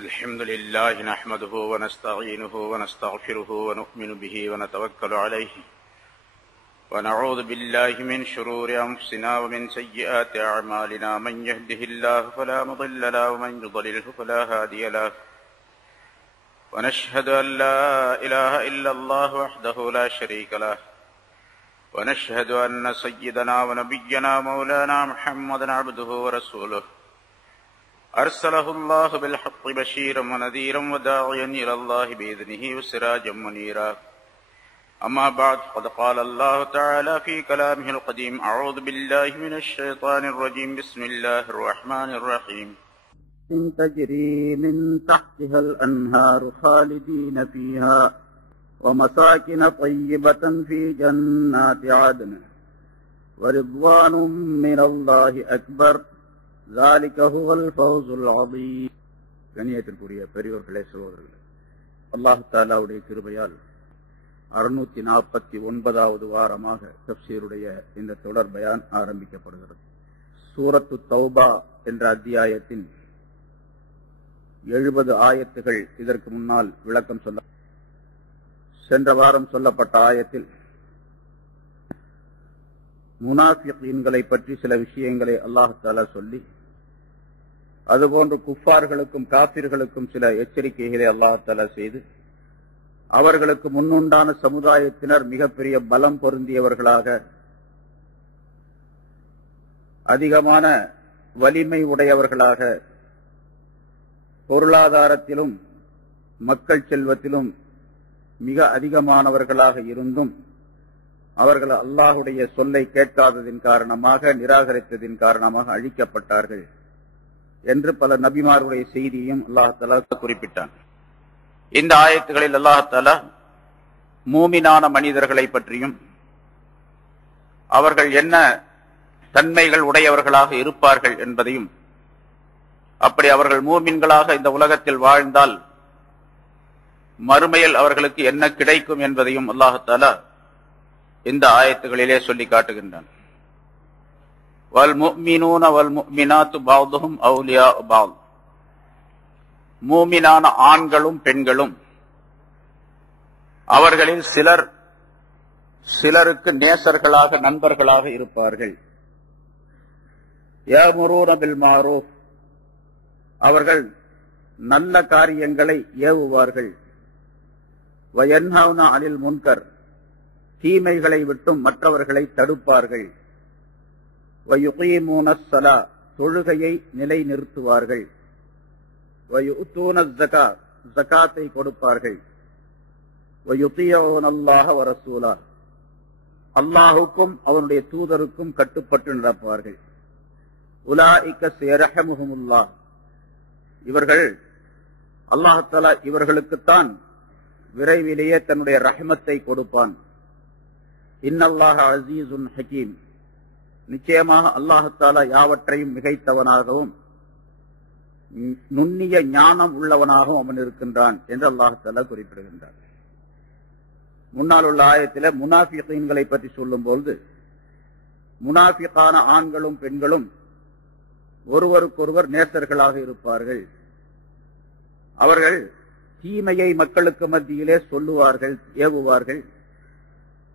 الحمد لله نحمده ونستعينه ونستغفره ونؤمن به ونتوكل عليه ونعوذ بالله من شرور أنفسنا ومن سيئات أعمالنا من يهده الله فلا مضل له ومن يضلله فلا هادي له ونشهد أن لا إله إلا الله وحده لا شريك له ونشهد أن سيدنا ونبينا مولانا محمدا عبده ورسوله أرسله الله بالحق بشيرا ونذيرا وداعيا إلى الله بإذنه وسراجا منيرا أما بعد قد قال الله تعالى في كلامه القديم أعوذ بالله من الشيطان الرجيم بسم الله الرحمن الرحيم تجري من تحتها الأنهار خالدين فيها ومساكن طيبة في جنات عدن ورضوان من الله أكبر ذلك هو الفوز العظيم. கண்ணியத்திற்குரிய பெரியோர்களே, சகோதரர்களே, அல்லாஹ் தஆலாவுடைய கிருபையால் 649வது வாரமாக தஃப்சீருடைய இந்த தொடர் பயான் ஆரம்பிக்கப்படுகிறது. சூரத்து தௌபா என்ற அத்தியாயத்தின் 70 ஆயத்துகள் இதற்கு முன்னால் விளக்கம் சொல்ல. சென்ற வாரம் சொல்லப்பட்ட ஆயத்தில் முனாஃபிகீன்களை பற்றி சில விஷயங்களை அல்லாஹ் தஆலா சொல்லி, அதுபோன்று குஃபார்களுக்கும் காபிர்களுக்கும் சில எச்சரிக்கைகளை அல்லாஹ் தஆலா செய்து, அவர்களுக்கு முன்னுண்டான சமுதாயத்தினர் மிகப்பெரிய பலம் பொருந்தியவர்களாக, அதிகமான வலிமை உடையவர்களாக, பொருளாதாரத்திலும் மக்கள் செல்வத்திலும் மிக அதிகமானவர்களாக இருந்தும் அவர்கள் அல்லாஹுடைய சொல்லை கேட்காததின் காரணமாக, நிராகரித்ததின் காரணமாக அழிக்கப்பட்டார்கள் என்று பல நபிமாருடைய செய்தியும் அல்லாஹ் தஆலா குறிப்பிட்டான். இந்த ஆயத்துகளில் அல்லாஹ் தஆலா மூமினான மனிதர்களை பற்றியும் அவர்கள் என்ன தன்மைகள் உடையவர்களாக இருப்பார்கள் என்பதையும், அப்படி அவர்கள் மூமின்களாக இந்த உலகத்தில் வாழ்ந்தால் மறுமையில் அவர்களுக்கு என்ன கிடைக்கும் என்பதையும் அல்லாஹ் தஆலா இந்த ஆயத்துகளிலே சொல்லி காட்டுகின்றான். வல் முஃமினூன வல் முஃமினாத்து பஅதுஹும் அவுலியாஉ பஅத். மூமினான ஆண்களும் பெண்களும் அவர்களில் சிலருக்கு நேசர்களாக, நண்பர்களாக இருப்பார்கள். யஅமுரூன பில் மஅரூஃப். அவர்கள் நல்ல காரியங்களை ஏவுவார்கள். வயன்ஹவுன அனில் முன்கர். தீமைகளை விட்டும் மற்றவர்களை தடுப்பார்கள். வயுகீமூனஸ் ஸலா. தொழுகையை நிலைநிறுத்துவார்கள். வயுத்தூனஸ் ஸகாத். ஸகாத்தை கொடுப்பார்கள். வயுதீஊனல்லாஹ வ ரசூலா. அல்லாஹ்வுக்கும் அவனுடைய தூதருக்கும் கட்டுப்பட்டு நடப்பார்கள். உலாயிக ஸயர்ஹமுஹுமுல்லாஹ். இவர்கள் அல்லாஹ் தஆலா இவர்களுக்குத்தான் விரைவிலேயே தன்னுடைய ரஹ்மத்தை கொடுப்பான். இன்னல்லாஹ அஸீஸுன் ஹகீம். நிச்சயமாக அல்லாஹ் தஆலா யாவற்றையும் மிகைத்தவனாகவும் நுண்ணிய ஞானம் உள்ளவனாகவும் அவன் இருக்கின்றான் என்று அல்லாஹ் தஆலா குறிப்பிடுகின்றான். முன்னால் உள்ள ஆயத்திலே முனாஃபிகீன்களை பற்றி சொல்லும் பொழுது, முனாஃபிகான ஆண்களும் பெண்களும் ஒருவருக்கொருவர் நேசர்களாக இருப்பார்கள். அவர்கள் தீமையை மக்களுக்கு மத்தியிலே சொல்லுவார்கள், ஏவுவார்கள்.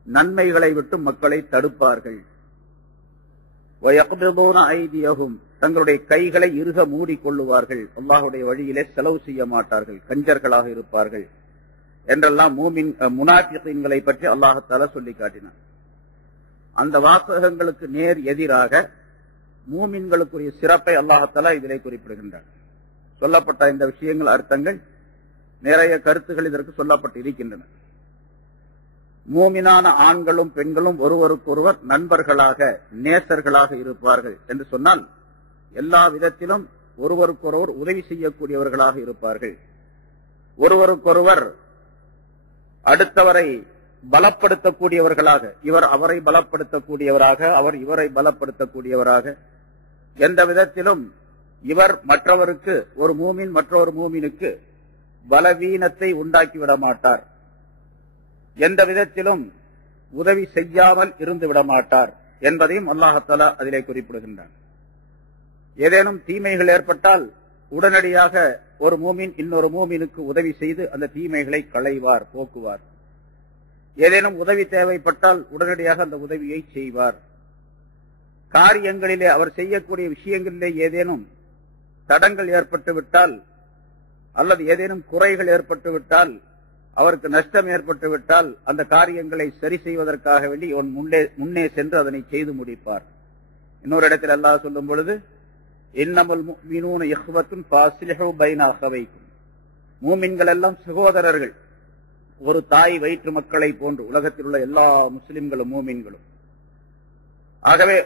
நன்மைகளை விட்டு மக்களை தடுப்பார்கள். வயக்பிதுன ஐதியஹும். தங்களுடைய கைகளை இறுக மூடிக்கொள்ளுவார்கள். அல்லாஹ்வுடைய வழியிலே செலவு செய்ய மாட்டார்கள், கஞ்சர்களாக இருப்பார்கள் என்றெல்லாம் முனாஃபிகீன்களை பற்றி அல்லாஹ் தஆலா சொல்லி காட்டினார். அந்த வாசகங்களுக்கு நேர் எதிராக மூமின்களுக்குரிய சிறப்பை அல்லாஹ் தஆலா இதிலே குறிப்பிடுகின்றார். சொல்லப்பட்ட இந்த விஷயங்கள், அர்த்தங்கள், நிறைய கருத்துகள் இதற்கு சொல்லப்பட்டு இருக்கின்றன. மூமினான ஆண்களும் பெண்களும் ஒருவருக்கொருவர் நண்பர்களாக, நேசர்களாக இருப்பார்கள் என்று சொன்னால், எல்லா விதத்திலும் ஒருவருக்கொருவர் உதவி செய்யக்கூடியவர்களாக இருப்பார்கள். ஒருவருக்கொருவர் அடுத்தவரை பலப்படுத்தக்கூடியவர்களாக, இவர் அவரை பலப்படுத்தக்கூடியவராக, அவர் இவரை பலப்படுத்தக்கூடியவராக, எந்த விதத்திலும் இவர் மற்றவருக்கு, ஒரு மூமின் மற்றொரு மூமினுக்கு பலவீனத்தை உண்டாக்கிவிட மாட்டார். எந்த விதத்திலும் உதவி செய்யாமல் இருந்து விட மாட்டார் என்பதையும் அல்லாஹ் தஆலா அதிலே குறிப்பிடுகின்றான். ஏதேனும் தீமைகள் ஏற்பட்டால் உடனடியாக ஒரு மூமின் இன்னொரு மூமினுக்கு உதவி செய்து அந்த தீமைகளை களைவார், போக்குவார். ஏதேனும் உதவி தேவைப்பட்டால் உடனடியாக அந்த உதவியை செய்வார். காரியங்களிலே அவர் செய்யக்கூடிய விஷயங்களிலே ஏதேனும் தடங்கள் ஏற்பட்டு விட்டால் அல்லது ஏதேனும் குறைகள் ஏற்பட்டு விட்டால், அவருக்கு நஷ்டம் ஏற்பட்டு விட்டால், அந்த காரியங்களை சரி செய்வதற்காக வேண்டி இவன் முன்னே சென்று அதனை செய்து முடிப்பார். இன்னொரு இடத்தில் அல்லாஹ் சொல்லும் பொழுது, இன்னமல் முஃமினூன இஹ்வத்துன் ஃபாஸ்லிஹு பைன அஹவைக்கும், மூமின்கள் எல்லாம் சகோதரர்கள், ஒரு தாய் வயிற்று மக்களை போன்று உலகத்தில் உள்ள எல்லா முஸ்லிம்களும் மூமின்களும். ஆகவே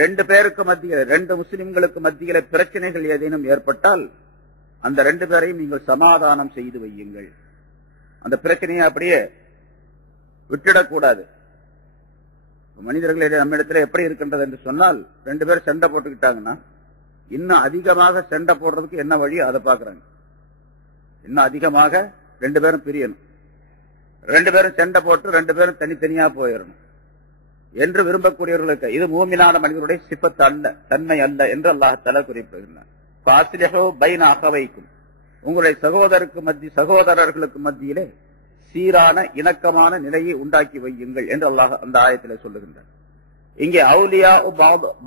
ரெண்டு பேருக்கு மத்தியில், ரெண்டு முஸ்லிம்களுக்கு மத்தியில பிரச்சனைகள் ஏதேனும் ஏற்பட்டால் அந்த ரெண்டு பேரையும் நீங்கள் சமாதானம் செய்து வையுங்கள். அந்த பிரச்சனையை அப்படியே விட்டுடக்கூடாது. மனிதர்கள் நம்ம இடத்துல எப்படி இருக்கின்றது என்று சொன்னால், ரெண்டு பேரும் சண்டை போட்டுக்கிட்டாங்கன்னா இன்னும் அதிகமாக சண்டை போடுறதுக்கு என்ன வழி அதை பாக்குறாங்க. இன்னும் அதிகமாக ரெண்டு பேரும் பிரியணும், ரெண்டு பேரும் சண்டை போட்டு ரெண்டு பேரும் தனித்தனியா போயிடணும் என்று விரும்பக்கூடியவர்களுக்கு இது மூமினான மனிதனுடைய சிபத்து அல்ல, தன்மை அல்ல என்று அல்லாஹ் தஆலா குறிப்பிடுகிறார். ஃபாஸ்லிஹு பைன அஹவைக்கும், உங்களுடைய சகோதரர்களுக்கு மத்தியிலே சீரான இணக்கமான நிலையை உண்டாக்கி வையுங்கள் என்று அல்லாஹ் அந்த ஆயத்திலே சொல்லுகின்றார். இங்கே அவுலியா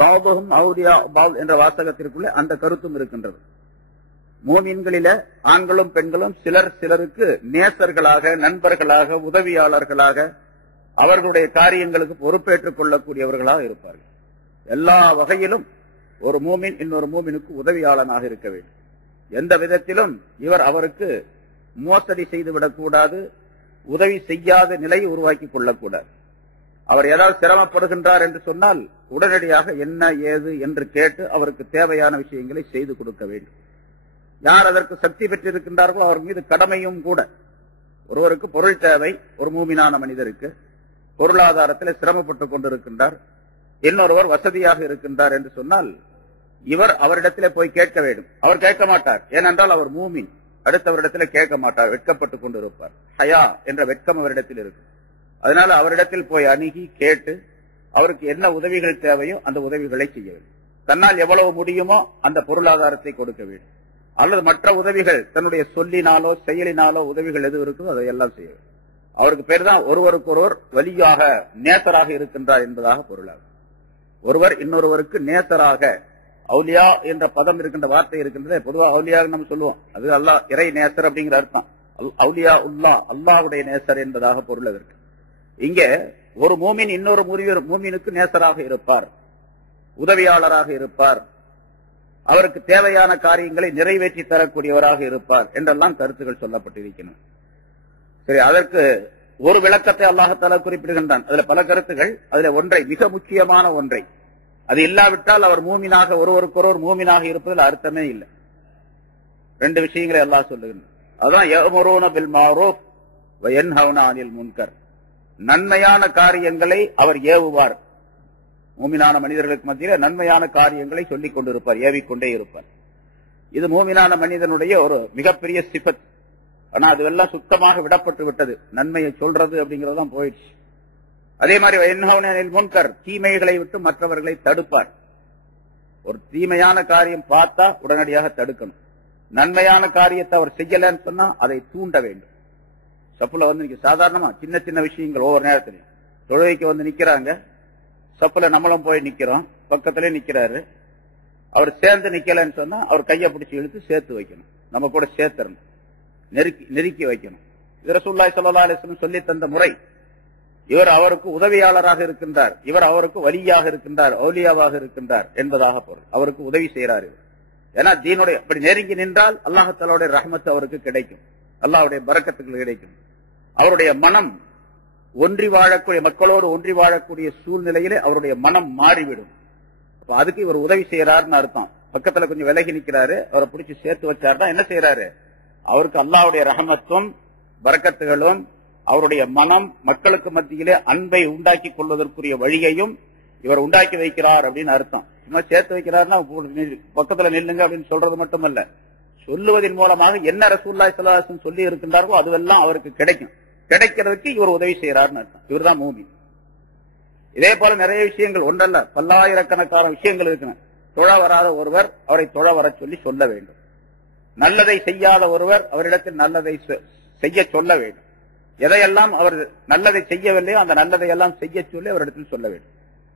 பாதுஹும் அவுலியா பாத் என்ற வாசகத்திற்குள்ளே அந்த கருத்தும் இருக்கின்றது. மூமின்களில ஆண்களும் பெண்களும் சிலர் சிலருக்கு நேசர்களாக, நண்பர்களாக, உதவியாளர்களாக, அவர்களுடைய காரியங்களுக்கு பொறுப்பேற்றுக் கொள்ளக்கூடியவர்களாக இருப்பார்கள். எல்லா வகையிலும் ஒரு மூமின் இன்னொரு மூமினுக்கு உதவியாளனாக இருக்க வேண்டும். எந்த விதத்திலும் இவர் அவருக்கு மோசடி செய்துவிடக்கூடாது, உதவி செய்யாத நிலையை உருவாக்கி கொள்ளக்கூடாது. அவர் ஏதாவது சிரமப்படுகின்றார் என்று சொன்னால் உடனடியாக என்ன ஏது என்று கேட்டு அவருக்கு தேவையான விஷயங்களை செய்து கொடுக்க வேண்டும். யார் அதற்கு சக்தி பெற்றிருக்கின்றார்களோ அவர் மீது கடமையும் கூட. ஒருவருக்கு பொருள் தேவை, ஒரு மூமினான மனிதருக்கு பொருளாதாரத்தில் சிரமப்பட்டுக் கொண்டிருக்கின்றார், இன்னொருவர் வசதியாக இருக்கின்றார் என்று சொன்னால் இவர் அவரிடத்திலே போய் கேட்க வேண்டும். அவர் கேட்க மாட்டார், ஏனென்றால் அவர் மூமின். அடுத்தவரிடத்தில் கேட்க மாட்டார், வெட்கப்பட்டுக் கொண்டிருப்பார். ஹயா என்ற வெட்கம் அவரிடத்தில் இருக்கு. அதனால அவரிடத்தில் போய் அணுகி கேட்டு அவருக்கு என்ன உதவிகள் தேவையோ அந்த உதவிகளை செய்ய வேண்டும். தன்னால் எவ்வளவு முடியுமோ அந்த பொருளாதாரத்தை கொடுக்க வேண்டும். அல்லது மற்ற உதவிகள் தன்னுடைய சொல்லினாலோ செயலினாலோ உதவிகள் எது இருக்குதோ அதையெல்லாம் செய்ய வேண்டும். அவருக்கு பேர் தான் ஒருவருக்கொருவர் வலியாக நேசராக இருக்கின்றார் என்பதாக பொருளாகும். ஒருவர் இன்னொருவருக்கு நேசராக, அவுலியா என்ற பதம் இருக்கின்ற வார்த்தை இருக்கின்றது. பொதுவாக அவுலியா நம்ம சொல்லுவோம், அது அல்லாஹ் இறை நேசர் அப்படிங்கிற அர்த்தம். அவுலியா உல்லா, அல்லாஹ்வுடைய நேசர் என்பதாக பொருள் அதற்கு. இங்கே ஒரு மூமின் இன்னொரு மூமினுக்கு நேசராக இருப்பார், உதவியாளராக இருப்பார், அவருக்கு தேவையான காரியங்களை நிறைவேற்றி தரக்கூடியவராக இருப்பார் என்றெல்லாம் கருத்துக்கள் சொல்லப்பட்டிருக்கின்றன. சரி, அதற்கு ஒரு விளக்கத்தை அல்லாஹ் தஆலா குறிப்பிடுகின்றான். அதுல பல கருத்துகள், அதுல ஒன்றை, மிக முக்கியமான ஒன்றை, அது இல்லாவிட்டால் அவர் மூமினாக, ஒருவருக்கொருவர் மூமினாக இருப்பதில் அர்த்தமே இல்லை. ரெண்டு விஷயங்களை அல்லாஹ் சொல்லுகின்றான். அதான் யஅமுரூன பில் மஅரூஃப் வ யன்ஹவுன அனில் முன்கர். நன்மையான காரியங்களை அவர் ஏவுவார். மூமினான மனிதர்களுக்கு மத்தியில் நன்மையான காரியங்களை சொல்லிக் கொண்டிருப்பார், ஏவிக்கொண்டே இருப்பார். இது மூமினான மனிதனுடைய ஒரு மிகப்பெரிய சிபத். ஆனா அதுவெல்லாம் சுத்தமாக விடப்பட்டு விட்டது. நன்மையை சொல்றது அப்படிங்கறதுதான் போயிடுச்சு. அதே மாதிரி யன்ஹவுன அனில் முன்கர், தீமைகளை விட்டு மற்றவர்களை தடுப்பார். ஒரு தீமையான காரியம் பார்த்தா உடனடியாக தடுக்கணும். நன்மையான காரியத்தை அவர் செய்யலன்னு சொன்னா அதை தூண்ட வேண்டும். சப்புல வந்து சாதாரணமா சின்ன சின்ன விஷயங்கள் ஒவ்வொரு நேரத்திலையும் தொழுகைக்கு வந்து நிக்கிறாங்க, சப்புல நம்மளும் போய் நிக்கிறோம், பக்கத்திலே நிக்கிறாரு, அவர் சேர்ந்து நிக்கலன்னு சொன்னா அவர் கையை பிடிச்சி இழுத்து சேர்த்து வைக்கணும், நம்ம கூட சேர்த்தரணும், நெருக்கி வைக்கணும். இது ரசூலுல்லாஹி ஸல்லல்லாஹு அலைஹி வஸல்லம் சொல்லி தந்த முறை. இவர் அவருக்கு உதவியாளராக இருக்கின்றார், இவர் அவருக்கு வலியாக இருக்கின்றார், அவுலியாவாக இருக்கின்றார் என்பதாக பொருள். அவருக்கு உதவி செய்கிறார் இவர். ஏன்னா தீனுடைய அப்படி நெருங்கி நின்றால் அல்லாஹ் தஆலாவுடைய ரஹ்மத் அவருக்கு கிடைக்கும், அல்லாஹ்வுடைய பரக்கத்துகள் கிடைக்கும். அவருடைய மனம் ஒன்றி வாழக்கூடிய, மக்களோடு ஒன்றி வாழக்கூடிய சூழ்நிலையிலே அவருடைய மனம் மாறிவிடும். அதுக்கு இவர் உதவி செய்யறாருன்னு அர்த்தம். பக்கத்துல கொஞ்சம் விலகி நிக்கிறாரு, அவரை பிடிச்சி சேர்த்து வச்சாருன்னா என்ன செய்யறாரு, அவருக்கு அல்லாஹ்வுடைய ரஹமத்தும் பரக்கத்துகளும், அவருடைய மனம் மக்களுக்கு மத்தியிலே அன்பை உண்டாக்கி கொள்வதற்குரிய வழியையும் இவர் உண்டாக்கி வைக்கிறார் அப்படின்னு அர்த்தம். சும்மா சேர்த்து வைக்கிறாருன்னா பக்கத்துல நில்லுங்க அப்படின்னு சொல்றது மட்டுமல்ல, சொல்லுவதன் மூலமாக என்ன ரசூலுல்லாஹி ஸல்லல்லாஹு அலைஹி வஸல்லம் சொல்லி இருக்கின்றார்களோ அதுவெல்லாம் அவருக்கு கிடைக்கும். கிடைக்கிறதுக்கு இவர் உதவி செய்யறாருன்னு அர்த்தம். இவர் தான் மூமின். இதே போல நிறைய விஷயங்கள், ஒன்றல்ல பல்லாயிரக்கணக்கான விஷயங்கள் இருக்கு. தொழ வராத ஒருவர் அவரை தொழ வர சொல்லி சொல்ல வேண்டும். நல்லதை செய்யாத ஒருவர் அவரிடத்தில் நல்லதை செய்ய சொல்ல வேண்டும். எதையெல்லாம் அவர் நல்லதை செய்யவில்லையோ அந்த நல்லதை எல்லாம் செய்ய சொல்லி அவரிடத்தில் சொல்ல வேண்டும்.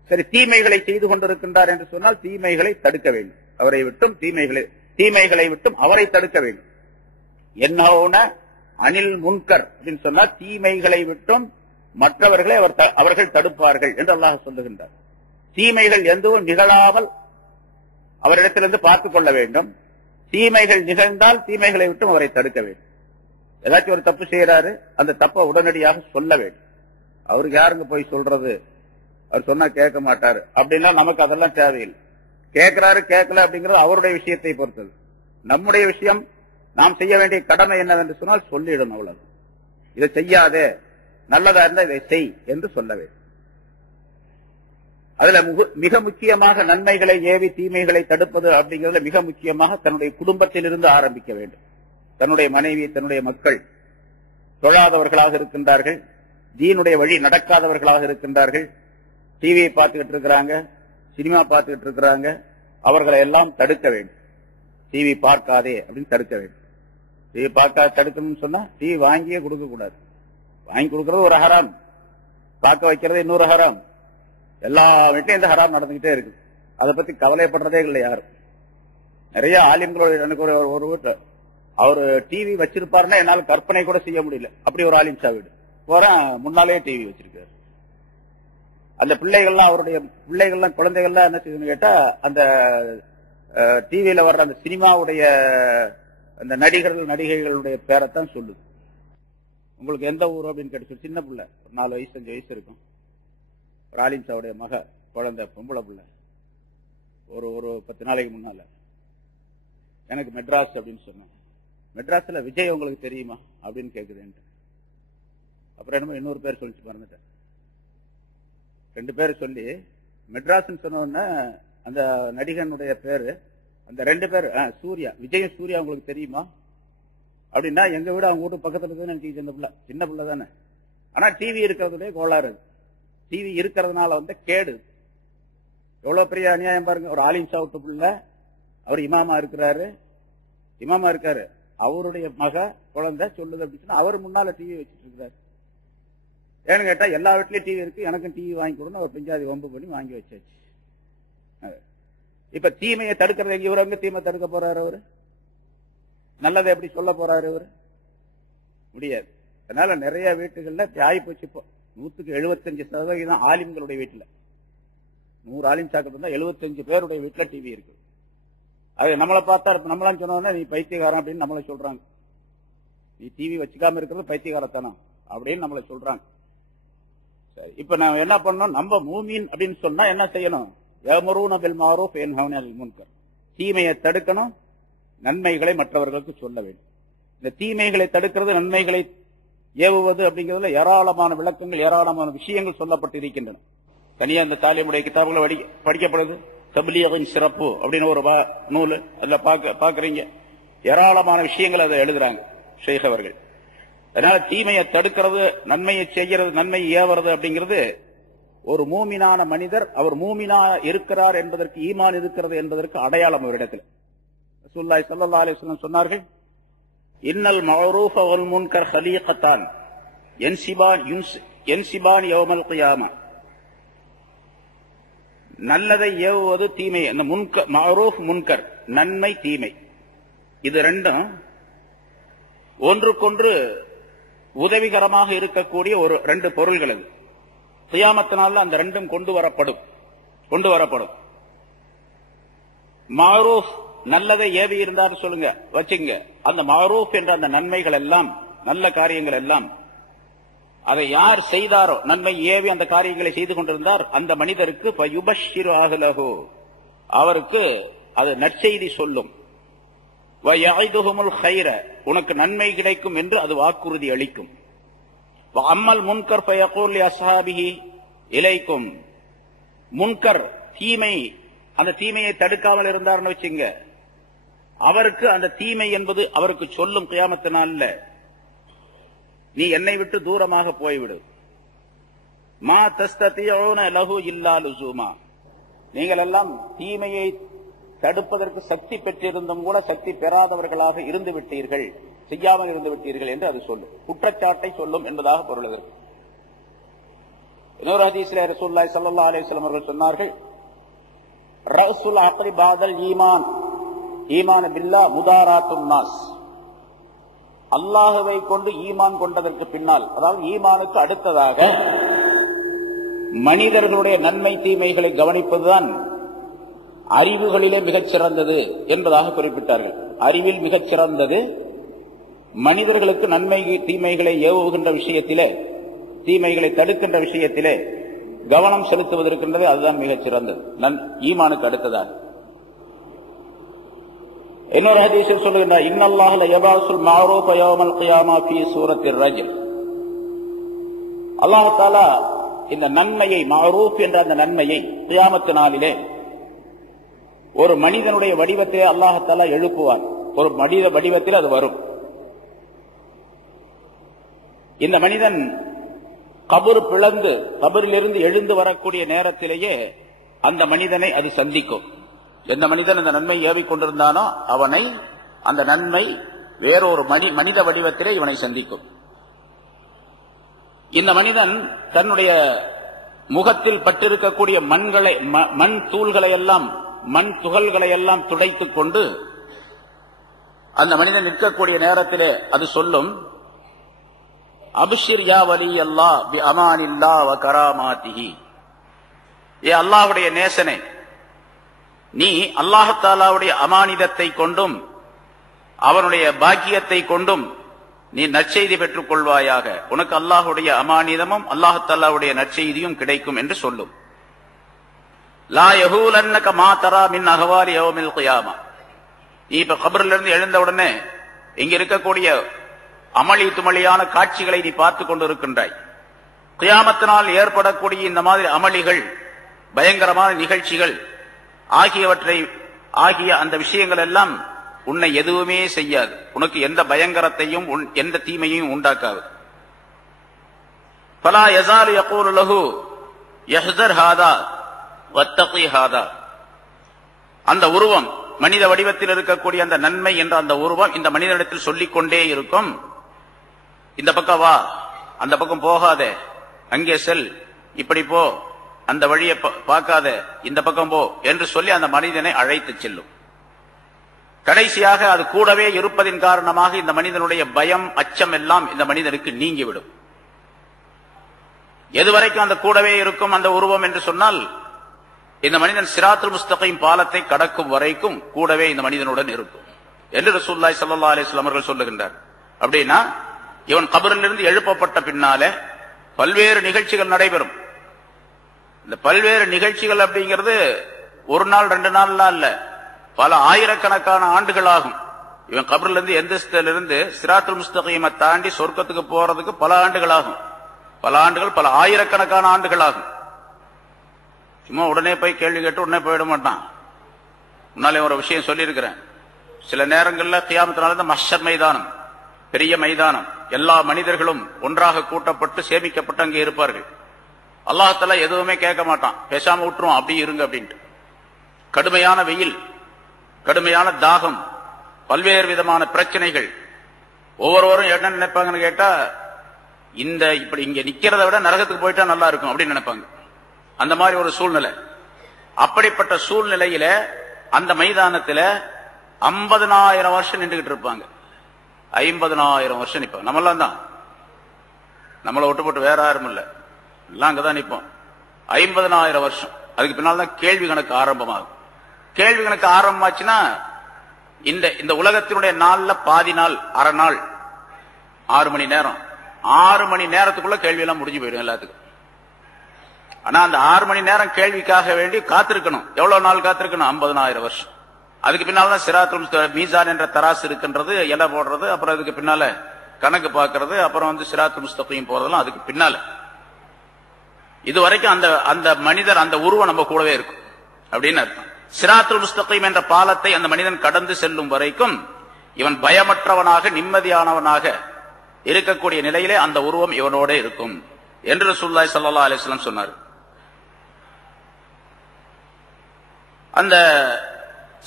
சரி, தீமைகளை செய்து கொண்டிருக்கின்றார் என்று சொன்னால் தீமைகளை தடுக்க வேண்டும். அவரை விட்டும் தீமைகளை விட்டும் அவரை தடுக்க வேண்டும். என்ன அனில் முன்கர் அப்படின்னு சொன்னால் தீமைகளை விட்டும் மற்றவர்களை அவர்கள் தடுப்பார்கள் என்று அல்லாஹ் சொல்லுகின்றார். தீமைகள் எதுவும் நிகழாமல் அவரிடத்திலிருந்து பார்த்துக் கொள்ள வேண்டும். தீமைகள் நிகழ்ந்தால் தீமைகளை விட்டும் அவரை தடுக்க வேண்டும். ஏதாச்சும் ஒரு தப்பு செய்யறாரு, அந்த தப்பை உடனடியாக சொல்ல வேண்டும். அவருக்கு யாருங்க போய் சொல்றது, அவர் சொன்னா கேட்க மாட்டாரு அப்படின்னா நமக்கு அதெல்லாம் தேவையில்லை. கேட்கிறாரு கேட்கல அப்படிங்கிறது அவருடைய விஷயத்தை பொறுத்தது. நம்முடைய விஷயம், நாம் செய்ய வேண்டிய கடமை என்னவென்று சொன்னால் சொல்லிடும். அவ்வளவு, இதை செய்யாதே, நல்லதா இருந்தா இதை செய் என்று சொல்ல வேண்டும். அதுல மிக முக்கியமாக நன்மைகளை ஏவி தீமைகளை தடுப்பது அப்படிங்கறதுல மிக முக்கியமாக தன்னுடைய குடும்பத்திலிருந்து ஆரம்பிக்க வேண்டும். தன்னுடைய மனைவி, தன்னுடைய மக்கள் தொழாதவர்களாக இருக்கின்றார்கள், தீனுடைய வழி நடக்காதவர்களாக இருக்கின்றார்கள், டிவியை பார்த்துக்கிட்டு இருக்கிறாங்க, சினிமா பார்த்துக்கிட்டு இருக்கிறாங்க, அவர்களை எல்லாம் தடுக்க வேண்டும். டிவி பார்க்காதே அப்படின்னு தடுக்க வேண்டும். டிவி பார்க்காத தடுக்கணும்னு சொன்னா டிவி வாங்கியே கொடுக்க கூடாது. வாங்கி கொடுக்கறது ஒரு ஹராம், பார்க்க வைக்கிறது இன்னொரு ஹராம். எல்லா வீட்லயும் இந்த ஹராம் நடந்துகிட்டே இருக்கு. அதை பத்தி கவலைப்படுறதே இல்லை யாரும். நிறைய ஆலிம்களோட, எனக்கு ஒரு வீட்டுல அவரு டிவி வச்சிருப்பாருன்னா என்னால கற்பனை கூட செய்ய முடியல. அப்படி ஒரு ஆலிம் வீடு போறேன், முன்னாலே டிவி வச்சிருக்காரு. அந்த பிள்ளைகள்லாம், அவருடைய பிள்ளைகள்லாம், குழந்தைகள்லாம் என்ன செய்யுதுன்னு கேட்டா, அந்த டிவியில வர்ற அந்த சினிமாவுடைய அந்த நடிகர்கள் நடிகைகளுடைய பேரைத்தான் சொல்லுது. உங்களுக்கு எந்த ஊர் அப்படின்னு கேட்டு, சின்ன பிள்ளை, 4 வயசு 5 வயசு இருக்கும். ராலிம் சாவுடைய மக குழந்தை, பொம்பளை பிள்ளை, ஒரு 10 நாளைக்கு முன்னால எனக்கு மெட்ராஸ் அப்படின்னு சொன்னாங்க. மெட்ராஸ்ல விஜய் உங்களுக்கு தெரியுமா அப்படின்னு கேக்குது. அப்புறம் என்னமோ இன்னொரு பேர் சொல்லிச்சு, மறந்துட்டேன். 2 பேர் சொல்லி மெட்ராஸ் சொன்ன உடனே அந்த நடிகனுடைய பேரு, அந்த 2 பேர் சூர்யா, விஜயும் சூர்யா உங்களுக்கு தெரியுமா அப்படின்னா, எங்க வீடு அவங்க வீட்டு பக்கத்துல இருக்குன்னு எனக்கு சின்ன பிள்ளை தானே. ஆனா டிவி இருக்கிறதுலே கோளாறு. டிவி இருக்கிறதுனால கேடு. எவ்வளவு பெரிய அநியாயம் பாருங்க. ஒரு ஆலிம் சாவுட்டு பிள்ளை, அவர் இமாமா இருக்காரு, அவருடைய மக குழந்தை சொல்லுது அப்படின்னு அவர் முன்னால டிவி வச்சுட்டு இருக்காரு. ஏன்னு கேட்டா எல்லா வீட்லயும் டிவி இருக்கு, எனக்கும் டிவி வாங்கி கொடுன்னு அவர் பெஞ்சாதி வம்பு பண்ணி வாங்கி வச்சாச்சு. இப்ப தீமையை தடுக்கிறது எங்க? இவரு தீமை தடுக்க போறாரு? அவரு நல்லதை எப்படி சொல்ல போறாரு? அவரு முடியாது. அதனால நிறைய வீட்டுகள்ல ஆகி போச்சு. இப்போ 175% ஆலிம்களுடைய வீட்டுல, 100 ஆலிம் சாக்கிட்டு இருந்தா 75 பேருடைய வீட்டுல டிவி இருக்கு. அது நம்மளை பார்த்தா, நம்மளாம் சொன்னோம்னா நீ பைத்தியகாரம் அப்படின்னு நம்மளை சொல்றாங்க. நீ டிவி வச்சுக்காம இருக்கிறது பைத்தியகாரத்தானா அப்படின்னு நம்மளை சொல்றாங்க. சரி, இப்ப நான் என்ன பண்ணோம்? நம்ம மூமின் அப்படின்னு சொன்னா என்ன செய்யணும்? யஅமுரூன பில் மஅரூஃப் வயன்ஹவுன அனில் முன்கர். தீமையை தடுக்கணும், நன்மைகளை மற்றவர்களுக்கு சொல்ல வேண்டும். இந்த தீமைகளை தடுக்கிறது, நன்மைகளை ஏவுவது அப்படிங்கிறதுல ஏராளமான விளக்கங்கள், ஏராளமான விஷயங்கள் சொல்லப்பட்டிருக்கின்றன. தனியா அந்த தாலிமுடைய கிதாபுகளை படிக்கப்படுது. தப்லீகின் சிறப்பு அப்படின்னு ஒரு நூல், அதுல பாக்குறீங்க, ஏராளமான விஷயங்கள் அதை எழுதுறாங்க ஷேக் அவர்கள். அதனால தீமையை தடுக்கிறது, நன்மையை செய்கிறது, நன்மையை ஏவுறது அப்படிங்கிறது ஒரு மூமினான மனிதர், அவர் மூமினா இருக்கிறார் என்பதற்கு, ஈமான் இருக்கிறது என்பதற்கு அடையாளம் அவரிடத்தில். ரசூலுல்லாஹி ஸல்லல்லாஹு அலைஹி வஸல்லம் சொன்னார்கள், இன்னல் மஅரூஃப வல் முன்கர் ஹலீகத்தான் யன்சிபான் யௌமல் கியாமா. நல்லதை ஏவுவது, தீமை, அந்த மஅரூஃப் முன்கர், நன்மை தீமை, இது ரெண்டும் ஒன்றுக்கொன்று உதவிகரமாக இருக்கக்கூடிய ஒரு 2 பொருள்கள். அது கியாமத்தினால அந்த ரெண்டும் கொண்டு வரப்படும். மஅரூஃப் நல்லதை ஏவி இருந்தார் சொல்லுங்க, வச்சுங்க. அந்த மஅரூஃப் என்ற அந்த நன்மைகள் எல்லாம், நல்ல காரியங்கள் எல்லாம், அதை யார் செய்தாரோ, நன்மை ஏவி அந்த காரியங்களை செய்து கொண்டிருந்தார், அந்த மனிதருக்கு ஃபயுபஷ்ஷிரு அஹ்லஹு, அவருக்கு அது நற்செய்தி சொல்லும். வயஇதுஹுமுல் கைர, உனக்கு நன்மை கிடைக்கும் என்று அது வாக்குறுதி அளிக்கும். அம்மல் முன்கர் ஃபயகூல் லி அஸ்ஹாபிஹி இலைக்கும். முன்கர் தீமை, அந்த தீமையை தடுக்காமல் இருந்தார்னு வச்சுங்க, அவருக்கு அந்த தீமை என்பது அவருக்கு சொல்லும் கியாமத்தினால, நீ என்னை விட்டு தூரமாக போய்விடு. மா தஸ்ததியூன லஹு இல்லா லுஸூமா, நீங்கள் எல்லாம் தீமையை தடுப்பதற்கு சக்தி பெற்றிருந்தும் கூட சக்தி பெறாதவர்களாக இருந்து விட்டீர்கள், செய்யாமல் இருந்து விட்டீர்கள் என்று அது சொல்லும். குற்றச்சாட்டை சொல்லும் என்பதாக பொருள் அதற்கு. இன்னொரு ஹதீஸிலே ரசூலுல்லாஹி ஸல்லல்லாஹு அலைஹி வஸல்லம் அவர்கள் சொன்னார்கள், ரஅஸுல் அக்லி பாதல் ஈமான் ஈமான் பில்லாஹ் முதாராத்துன் நாஸ். அல்லாஹ்வை கொண்டு ஈமான் கொண்டதற்கு பின்னால், அதாவது ஈமானுக்கு அடுத்ததாக மனிதர்களுடைய நன்மை தீமைகளை கவனிப்பதுதான் அறிவுகளிலே மிகச் சிறந்தது என்பதாக குறிப்பிட்டார்கள். அறிவில் மிகச் சிறந்தது மனிதர்களுக்கு நன்மை தீமைகளை ஏவுகின்ற விஷயத்திலே, தீமைகளை தடுக்கின்ற விஷயத்திலே கவனம் செலுத்துவதற்கின்றது, அதுதான் மிகச் சிறந்தது ஈமானுக்கு அடுத்ததாக. இன்னொரு ஹதீஸில் சொல்லுகின்றார், இன்னல்லாஹ் லயபாசுல் மஅரூஃப யௌமல் கியாமா ஃபீ சூரத்திர் ரஜுல். அல்லாஹ் தஆலா இந்த நன்மையை, மஅரூஃப் என்ற அந்த நன்மையை கியாமத் நாளிலே ஒரு மனிதனுடைய வடிவத்திலே அல்லாஹ் தஆலா எழுப்புவார். ஒரு மனித வடிவத்தில் அது வரும். இந்த மனிதன் கபர் பிளந்து கபரிலிருந்து எழுந்து வரக்கூடிய நேரத்திலேயே அந்த மனிதனை அது சந்திக்கும். எந்த மனிதன் அந்த நன்மை ஏவிக் கொண்டிருந்தானோ அவனை அந்த நன்மை வேறொரு மனித வடிவத்திலே இவனை சந்திக்கும். இந்த மனிதன் தன்னுடைய முகத்தில் பட்டிருக்கக்கூடிய மண் தூள்களை எல்லாம், மண் துகள்களை எல்லாம் துடைத்துக் கொண்டு அந்த மனிதன் நிற்கக்கூடிய நேரத்திலே அது சொல்லும், அப்ஷிர் யா வலி அல்லாஹ் பி அமானில்லாஹ் வ கராமாத்திஹி. ஏ அல்லாஹ்வுடைய நேசனே, நீ அல்லாஹ் தஆலாவுடைய அமானிதத்தை கொண்டும் அவனுடைய பாக்கியத்தை கொண்டும் நீ நற்செய்தி பெற்றுக் கொள்வாயாக. உனக்கு அல்லாஹ்வுடைய அமானிதமும் அல்லாஹ் தஆலாவுடைய நற்செய்தியும் கிடைக்கும் என்று சொல்லும். லா யஹூலன்னக மா தரா மின் அஹ்வாலி யௌமில் கியாமா. நீ இப்ப கபரிலிருந்து எழுந்த உடனே இங்க இருக்கக்கூடிய அமளி துமளியான காட்சிகளை நீ பார்த்துக் கொண்டிருக்கின்றாய். கியாமத்தினால் ஏற்படக்கூடிய இந்த மாதிரி அமளிகள், பயங்கரமான நிகழ்ச்சிகள் ஆகிய அந்த விஷயங்கள் எல்லாம் உன்னை எதுவுமே செய்யாது. உனக்கு எந்த பயங்கரத்தையும் எந்த தீமையும் உண்டாக்காது. ஃபலா யஸாலு யகூலு லஹு யஹ்தர் ஹாதா வத்தகி ஹாதா. அந்த உருவம், மனித வடிவத்தில் இருக்கக்கூடிய அந்த நன்மை என்ற அந்த உருவம் இந்த மனிதனிடத்தில் சொல்லிக் கொண்டே இருக்கும், இந்த பக்கம் வா, அந்த பக்கம் போகாதே, அங்கே செல், இப்படி போ, அந்த வழியை பார்க்காத, இந்த பக்கம் போ என்று சொல்லி அந்த மனிதனை அழைத்து செல்லும். கடைசியாக அது கூடவே இருப்பதின் காரணமாக இந்த மனிதனுடைய பயம், அச்சம் எல்லாம் இந்த மனிதனுக்கு நீங்கிவிடும். எதுவரைக்கும் அந்த கூடவே இருக்கும் அந்த உருவம் என்று சொன்னால், இந்த மனிதன் சிராத்துல் முஸ்தகீம் பாலத்தை கடக்கும் வரைக்கும் கூடவே இந்த மனிதனுடன் இருக்கும் என்று ரசூலுல்லாஹி ஸல்லல்லாஹு அலைஹி வஸல்லம் அவர்கள் சொல்லுகின்றார். அப்படின்னா இவன் கபரிலிருந்து எழுப்பப்பட்ட பின்னாலே பல்வேறு நிகழ்ச்சிகள் நடைபெறும். இந்த பல்வேறு நிகழ்ச்சிகள் அப்படிங்கிறது ஒரு நாள் 2 நாள்லாம் இல்ல, பல ஆயிரக்கணக்கான ஆண்டுகள் ஆகும். இவன் கபரிலிருந்து எந்திரத்திலிருந்து சிராத்துல் முஸ்தகீமை தாண்டி சொர்க்கத்துக்கு போறதுக்கு பல ஆண்டுகள் ஆகும். பல ஆண்டுகள், பல ஆயிரக்கணக்கான ஆண்டுகள் ஆகும். சும்மா உடனே போய் கேள்வி கேட்டு உடனே போயிட மாட்டான். முன்னாலே ஒரு விஷயம் சொல்லியிருக்கிறேன். சில நேரங்களில் கியாமத்தினால தான் மஹ்ஷர் மைதானம், பெரிய மைதானம், எல்லா மனிதர்களும் ஒன்றாக கூட்டப்பட்டு சேமிக்கப்பட்டு அங்கே இருப்பார்கள். அல்லாஹ் தஆலா எதுவுமே கேட்க மாட்டான், பேசாம விட்டுரும், அப்படி இருங்க அப்படின்ட்டு. கடுமையான வெயில், கடுமையான தாகம், பல்வேறு விதமான பிரச்சனைகள். ஒவ்வொருவரும் என்ன நினைப்பாங்கன்னு கேட்டா, இப்படி இங்க நிக்கிறத விட நரகத்துக்கு போயிட்டா நல்லா இருக்கும் அப்படின்னு நினைப்பாங்க. அந்த மாதிரி ஒரு சூழ்நிலை. அப்படிப்பட்ட சூழ்நிலையில அந்த மைதானத்துல 50,000 வருஷம் நின்றுகிட்டு இருப்பாங்க. 50,000 வருஷம் நிற்பாங்க. நம்மளாம் தான், நம்மளை விட்டு போட்டு வேற யாரும் இல்ல, எல்லாம் அங்கதான் நிற்போம். 50,000 வருஷம். அதுக்கு பின்னால் தான் கேள்வி கணக்கு ஆரம்பமாகும். கேள்வி கணக்கு ஆரம்பமாச்சுன்னா இந்த உலகத்தினுடைய நாள்ல பாதி நாள், அரை நாள், 6 மணி நேரம். 6 மணி நேரத்துக்குள்ள கேள்வி எல்லாம் முடிஞ்சு போயிடும் எல்லாத்துக்கும். ஆனா அந்த 6 மணி நேரம் கேள்விக்காக வேண்டி காத்திருக்கணும். எவ்வளவு நாள் காத்திருக்கணும்? 50,000 வருஷம். அதுக்கு பின்னால்தான் சிராத்துல் மீசான் என்ற தராசு இருக்கின்றது, எடை போடுறது, அப்புறம் அதுக்கு பின்னால கணக்கு பார்க்கறது, அப்புறம் சிராத்துல் முஸ்தகீம் போறதெல்லாம் அதுக்கு பின்னால. இது வரைக்கும் அந்த மனிதர், அந்த உருவம் நம்ம கூடவே இருக்கும் அப்படின்னு அர்த்தம். சிராத்துல் முஸ்தகீம் என்ற பாலத்தை அந்த மனிதன் கடந்து செல்லும் வரைக்கும் இவன் பயமற்றவனாக, நிம்மதியானவனாக இருக்கக்கூடிய நிலையிலே அந்த உருவம் இவனோட இருக்கும் என்று ரசூலுல்லாஹி ஸல்லல்லாஹு அலைஹி வஸல்லம் சொன்னார். அந்த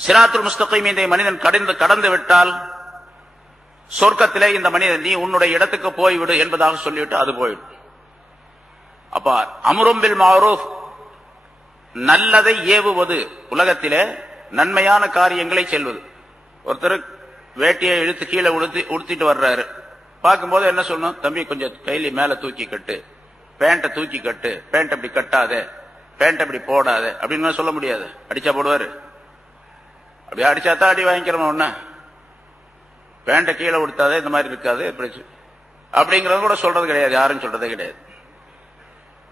சிராத்துல் முஸ்தகீம் இந்த மனிதன் கடந்து விட்டால் சொர்க்கத்திலே இந்த மனிதன் நீ உன்னுடைய இடத்துக்கு போய்விடு என்பதாக சொல்லிவிட்டு அது போய்விடும். அப்ப அம்ரும் பில் மஅரூஃப் நல்லதை ஏவுவது, உலகத்திலே நன்மையான காரியங்களை செல்வது. ஒருத்தர் வேட்டியை இழுத்து கீழே உடுத்திட்டு வர்றாரு, பார்க்கும்போது என்ன சொல்லணும், தம்பி கொஞ்சம் கையில மேல தூக்கி கட்டு, பேண்ட்டை தூக்கி கட்டு, பேண்ட் அப்படி கட்டாத, பேண்ட் அப்படி போடாத அப்படின்னு சொல்ல முடியாது. அடிச்சா போடுவாரு, அப்படியே அடிச்சாதான் அடி வாங்கிக்கிறோம். ஒண்ணு பேண்ட்டை கீழே உடுத்தாத, இந்த மாதிரி இருக்காது அப்படிங்கறது கூட சொல்றது கிடையாது, யாரும் சொல்றதே கிடையாது.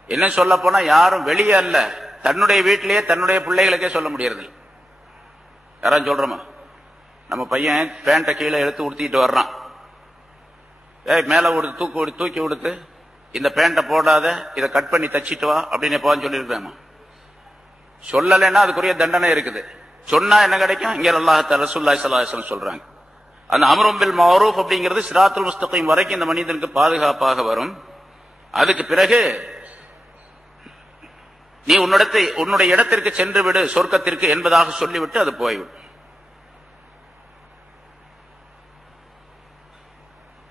என்ன சொல்ல போனா யாரும் வெளியே அல்ல, தன்னுடைய வீட்டிலேயே தன்னுடைய பிள்ளைகளுக்கே சொல்ல முடியறது. யாரும் சொல்றோமா, நம்ம பையன் பேண்ட்டை கீழே எடுத்து உடுத்திட்டு வர்றான், மேல தூக்கி உடுத்து, இந்த பேண்ட்டை போடாத, இதை கட் பண்ணி தச்சிட்டு வா அப்படின்னு எப்போன்னு சொல்லியிருக்கேன். சொல்லலைன்னா அதுக்குரிய தண்டனை இருக்குது. சொன்னா என்ன கிடைக்கும்? இங்க அல்லாஹ் ரசூலுல்லாஹி ஸல்லல்லாஹு அலைஹி வஸல்லம் சொல்றாங்க. அந்த அம்ரும் பில் மஅரூஃப் அப்படிங்கிறது சிராத்துல் முஸ்தகீம் வரைக்கும் இந்த மனிதனுக்கு பாதுகாப்பாக வரும். அதுக்கு பிறகு நீ உன்னுடைய இடத்திற்கு சென்று விடு சொர்க்கத்திற்கு என்பதாக சொல்லிவிட்டு அது போய்விடும்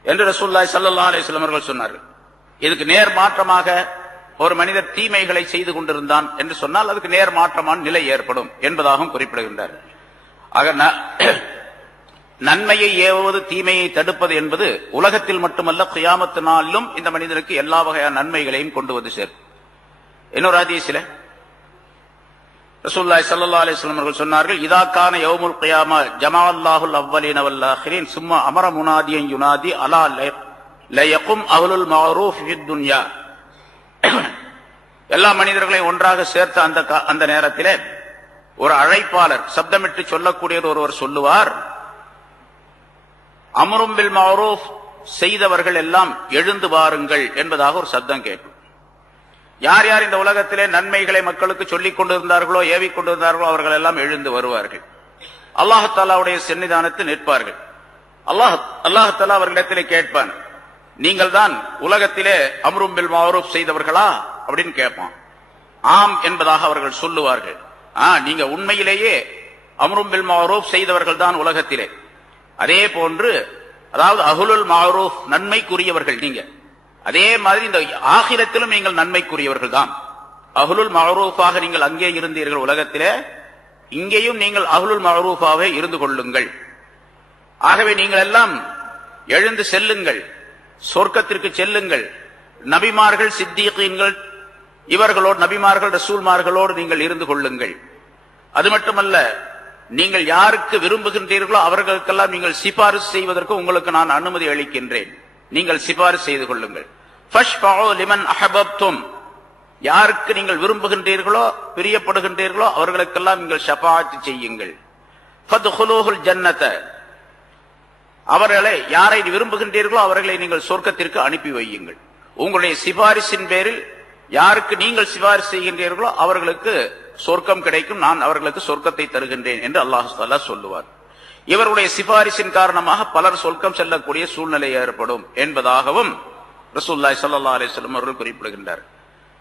என்று ரசூலுல்லாஹி ஸல்லல்லாஹு அலைஹி வஸல்லம் அவர்கள் சொன்னார்கள். இதுக்கு நேர் மாற்றமாக ஒரு மனிதர் தீமைகளை செய்து கொண்டிருந்தான் என்று சொன்னால் அதுக்கு நேர் மாற்றமான நிலை ஏற்படும் என்பதாகவும் குறிப்பிடுகின்றார். ஆக நன்மையை ஏவுவது, தீமையை தடுப்பது என்பது உலகத்தில் மட்டுமல்ல, கியாமத் நாளிலும் இந்த மனிதனுக்கு எல்லா வகையான நன்மைகளையும் கொண்டு வந்து சேரும். இன்னொரு ஹதீஸிலே ரசூலுல்லாஹி ஸல்லல்லாஹு அலைஹி வஸல்லம் அவர்கள் சொன்னார்கள், இதா கான யௌமுல் கியாமா ஜமஅல்லாஹுல் அவ்வலீன வல் ஆகிரீன் சும்மா அமர முனாதியன் யுனாதி அலா லயகும் அஹ்லுல் மஅரூஃப் ஃபித் துன்யா. எல்லா மனிதர்களையும் ஒன்றாக சேர்த்த அந்த நேரத்திலே ஒரு அழைப்பாளர் சப்தமிட்டு சொல்லக்கூடிய ஒருவர் சொல்லுவார், அம்ரும் பில் மஅரூஃப் செய்தவர்கள் எல்லாம் எழுந்து வாருங்கள் என்பதாக ஒரு சப்தம் கேட்கும். யார் யார் இந்த உலகத்திலே நன்மைகளை மக்களுக்கு சொல்லிக் கொண்டிருந்தார்களோ, ஏவிக் கொண்டிருந்தார்களோ அவர்கள் எல்லாம் எழுந்து வருவார்கள். அல்லாஹ் தஆலாவுடைய சன்னிதானத்தில் நிற்பார்கள். அல்லாஹ் தஆலா அவர்களிடத்திலே கேட்பான், நீங்கள் தான் உலகத்திலே அம்ரும் பில் மஅரூஃப் செய்தவர்களா அப்படின்னு கேட்பான். ஆம் என்பதாக அவர்கள் சொல்லுவார்கள். நீங்க உண்மையிலேயே அம்ரும் பில் மஅரூஃப் செய்தவர்கள் தான் உலகத்திலே. அதே போன்று, அதாவது அஹ்லுல் மஅரூஃப் நன்மைக்குரியவர்கள் நீங்க, அதே மாதிரி இந்த ஆகிரத்திலும் நீங்கள் நன்மைக்குரியவர்கள் தான். அஹ்லுல் மஅரூஃபாக நீங்கள் அங்கே இருந்தீர்கள் உலகத்திலே, இங்கேயும் நீங்கள் அஹ்லுல் மஅரூஃபாகவே இருந்து கொள்ளுங்கள். ஆகவே நீங்கள் எல்லாம் எழுந்து செல்லுங்கள், சொர்க்கத்திற்கு செல்லுங்கள். நபிமார்கள், சித்தீகீன்கள் இவர்களோடு, நபிமார்கள் ரசூல்மார்களோடு நீங்கள் இருந்து கொள்ளுங்கள். அது மட்டுமல்ல, நீங்கள் யாருக்கு விரும்புகின்றீர்களோ அவர்களுக்கெல்லாம் நீங்கள் சிபாரிசு செய்வதற்கு உங்களுக்கு நான் அனுமதி அளிக்கின்றேன். நீங்கள் சிபாரிசு செய்து கொள்ளுங்கள். ஃபஷ்ஃபஉ லிமன் அஹபப்தும், யாருக்கு நீங்கள் விரும்புகின்றீர்களோ பிரியப்படுகின்றீர்களோ அவர்களுக்கெல்லாம் நீங்கள் ஷஃபாஅத் செய்யுங்கள். ஃபத்ஹுலூஹுல் ஜன்னத, அவர்களை யாரை விரும்புகின்றீர்களோ அவர்களை நீங்கள் சொர்க்கத்திற்கு அனுப்பி வையுங்கள். உங்களுடைய சிபாரிசின் பேரில் யாருக்கு நீங்கள் சிபாரிசு செய்கின்றீர்களோ அவர்களுக்கு சொர்க்கம் கிடைக்கும், நான் அவர்களுக்கு சொர்க்கத்தை தருகின்றேன் என்று அல்லாஹ் தஆலா சொல்லுவார். இவருடைய சிபாரிசின் காரணமாக பலர் சொர்க்கம் செல்லக்கூடிய சூழ்நிலை ஏற்படும் என்பதாகவும் ரசூலுல்லாஹி ஸல்லல்லாஹு அலைஹி வஸல்லம் அவர்கள் குறிப்பிடுகின்றார்.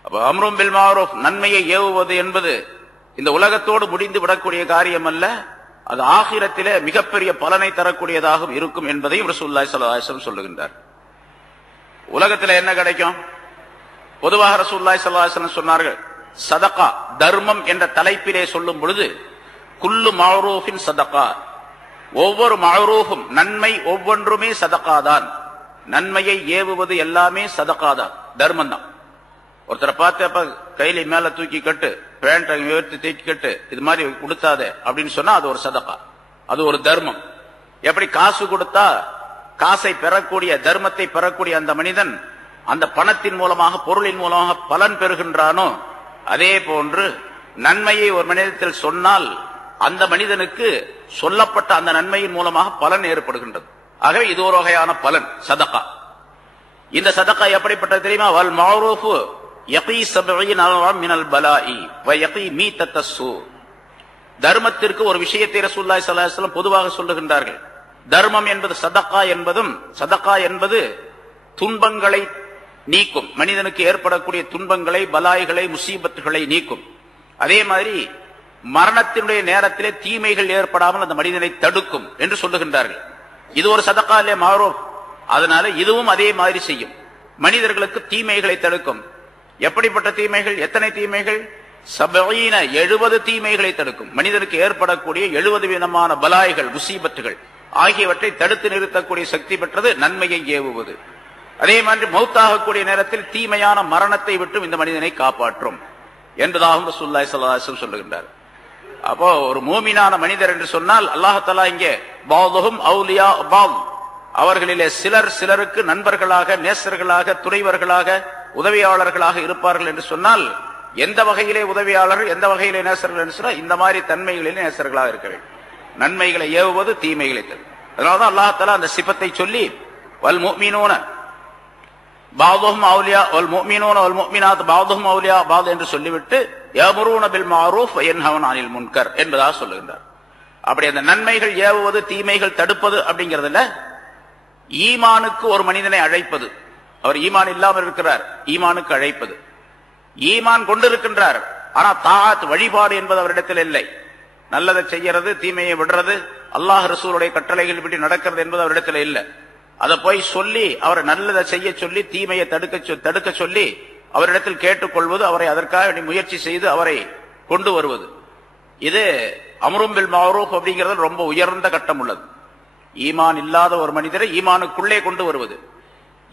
அப்ப அம்ரும் பில் மஅரூஃப் நன்மையை ஏவுவது என்பது இந்த உலகத்தோடு முடிந்து விடக்கூடிய காரியம் அல்ல, அது ஆகிரத்திலே மிகப்பெரிய பலனை தரக்கூடியதாகவும் இருக்கும் என்பதையும் ரசூலுல்லாஹி ஸல்லல்லாஹு அலைஹி வஸல்லம் சொல்லுகின்றார். உலகத்தில் என்ன கிடைக்கும்? பொதுவாக ரசூலுல்லாஹி ஸல்லல்லாஹு அலைஹி வஸல்லம் சொன்னார்கள், சதகா தர்மம் என்ற தலைப்பிலே சொல்லும் பொழுது குல்லு மஅரூஃபின் சதகா, ஒவ்வொரு மஅரூஃபும் நன்மை ஒவ்வொன்றுமே சதகா தான். நன்மையை ஏவுவது எல்லாமே சதகா தான், தர்மம் தான். ஒருத்தரை பார்த்து அப்ப கையில மேல தூக்கி கட்டு, பேண்ட்டை உயர்த்தி தூக்கி கட்டு, இது மாதிரி கொடுத்தாத அப்படின்னு சொன்னா அது ஒரு சதகா, அது ஒரு தர்மம். எப்படி காசு கொடுத்தா காசை பெறக்கூடிய, தர்மத்தை பெறக்கூடிய அந்த மனிதன் அந்த பணத்தின் மூலமாக, பொருளின் மூலமாக பலன் பெறுகின்றானோ, அதே போன்று நன்மையை ஒரு மனிதத்தில் சொன்னால் அந்த மனிதனுக்கு சொல்லப்பட்ட அந்த நன்மையின் மூலமாக பலன் ஏற்படுகின்றது. ஆகவே இது ஒரு வகையான பலன் சதகா. இந்த சதகா எப்படிப்பட்டது தெரியுமா? வல் மஅரூஃப் யகீ 70 மினல் பலாஇ வ யகீ மீத்தத்தஸ்ஸு. தர்மத்திற்கு ஒரு விஷயத்தை ரசூலுல்லாஹி ஸல்லல்லாஹு அலைஹி வஸல்லம் பொதுவாக சொல்லுகின்றார்கள். தர்மம் என்பது சதகா என்பது துன்பங்களை நீக்கும், மனிதனுக்கு ஏற்படக்கூடிய துன்பங்களை, பலாய்களை, முசீபத்துகளை நீக்கும். அதே மாதிரி மரணத்தினுடைய நேரத்திலே தீமைகள் ஏற்படாமல் அந்த மனிதனை தடுக்கும் என்று சொல்லுகின்றார்கள். இது ஒரு சதகா இல்லையா மாரூஃப். அதனால இதுவும் அதே மாதிரி செய்யும், மனிதர்களுக்கு தீமைகளை தடுக்கும். எப்படிப்பட்ட தீமைகள்? எத்தனை தீமைகள்? 70 தீமைகளை தடுக்கும். மனிதனுக்கு ஏற்படக்கூடிய 70 விதமான பலாய்கள், முசீபத்துகள் ஆகியவற்றை தடுத்து நிறுத்தக்கூடிய சக்தி பெற்றது நன்மையை ஏவுவது. அதே மாதிரி மௌத்தாகக்கூடிய நேரத்தில் தீமையான மரணத்தை விட்டும் இந்த மனிதனை காப்பாற்றும் என்பதாகவும் ரசூலுல்லாஹி ஸல்லல்லாஹு அலைஹி வஸல்லம் சொல்லுகின்றார். அப்போ ஒரு மூமினான மனிதர் என்று சொன்னால் அல்லாஹ் தஆலா இங்கே பாதுஹும் அவுலியா பாத், அவர்களிலே சிலர் சிலருக்கு நண்பர்களாக, நேசர்களாக, துணைவர்களாக, உதவியாளர்களாக இருப்பார்கள் என்று சொன்னால் எந்த வகையிலே உதவியாளர்கள், எந்த வகையிலே நேசர்கள் என்று சொன்னால் இந்த மாதிரி தன்மைகளிலே நேசர்களாக இருக்க வேண்டும். நன்மைகளை ஏவுவது, தீமைகளை தரும். அதனால்தான் அல்லாஹ் தஆலா அந்த சிபத்தை சொல்லி வல் முஃமினூன பாதுஹும் அவுலியா வல் முஃமினூன வல் முஃமினாத் பாதுஹும் அவுலியா பாத் என்று சொல்லிவிட்டு யஅமுரூன பில் மஅரூஃப் வ யன்ஹவுன அனில் முன்கர் என்பதாக சொல்லுகின்றார். அப்படி அந்த நன்மைகள் ஏவுவது, தீமைகள் தடுப்பது அப்படிங்கிறதுல ஈமானுக்கு ஒரு மனிதனை அழைப்பது. அவர் ஈமான் இல்லாமல் இருக்கிறார், ஈமானுக்கு அழைப்பது. ஈமான் கொண்டிருக்கின்றார், ஆனா தாஅத் வழிபாடு என்பது அவரிடத்தில் இல்லை. நல்லதை செய்யறது, தீமையை விடுறது, அல்லாஹ் ரசூலுடைய கட்டளைகள் படி நடக்கிறது என்பது அவரிடத்தில் இல்லை. அதை போய் சொல்லி அவரை நல்லதை செய்ய சொல்லி தீமையை தடுக்க சொல்லி அவரிடத்தில் கேட்டுக்கொள்வது, அவரை அதற்காக முயற்சி செய்து அவரை கொண்டு வருவது, இது அம்ரும் பில் மஅரூஃப் அப்படிங்கிறது ரொம்ப உயர்ந்த கட்டம் உள்ளது. ஈமான் இல்லாத ஒரு மனிதரை ஈமானுக்குள்ளே கொண்டு வருவது,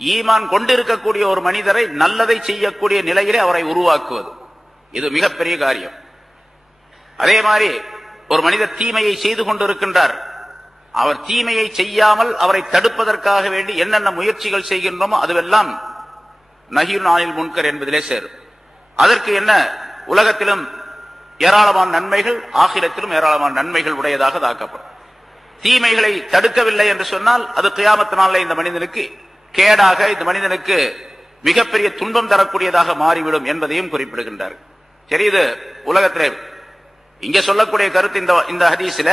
ஈமான் கொண்டிருக்கக்கூடிய ஒரு மனிதரை நல்லதை செய்யக்கூடிய நிலையிலே அவரை உருவாக்குவது, இது மிகப்பெரிய காரியம். அதே மாதிரி ஒரு மனிதர் தீமையை செய்து கொண்டிருக்கின்றார், அவர் தீமையை செய்யாமல் அவரை தடுப்பதற்காக வேண்டி என்னென்ன முயற்சிகள் செய்கின்றோமோ அதுவெல்லாம் நஹீன் அனில் முன்கர் என்பதிலே சேரும். அதற்கு என்ன, உலகத்திலும் ஏராளமான நன்மைகள், ஆகிரத்திலும் ஏராளமான நன்மைகள் உடையதாக தாக்கப்படும். தீமைகளை தடுக்கவில்லை என்று சொன்னால் அது கியாமத் நாளிலே இந்த மனிதனுக்கு கேடாக, இந்த மனிதனுக்கு மிகப்பெரிய துன்பம் தரக்கூடியதாக மாறிவிடும் என்பதையும் குறிப்பிடுகின்றார். சரி, இது உலகத்திலே இங்க சொல்லக்கூடிய கருத்து இந்த ஹதீஸில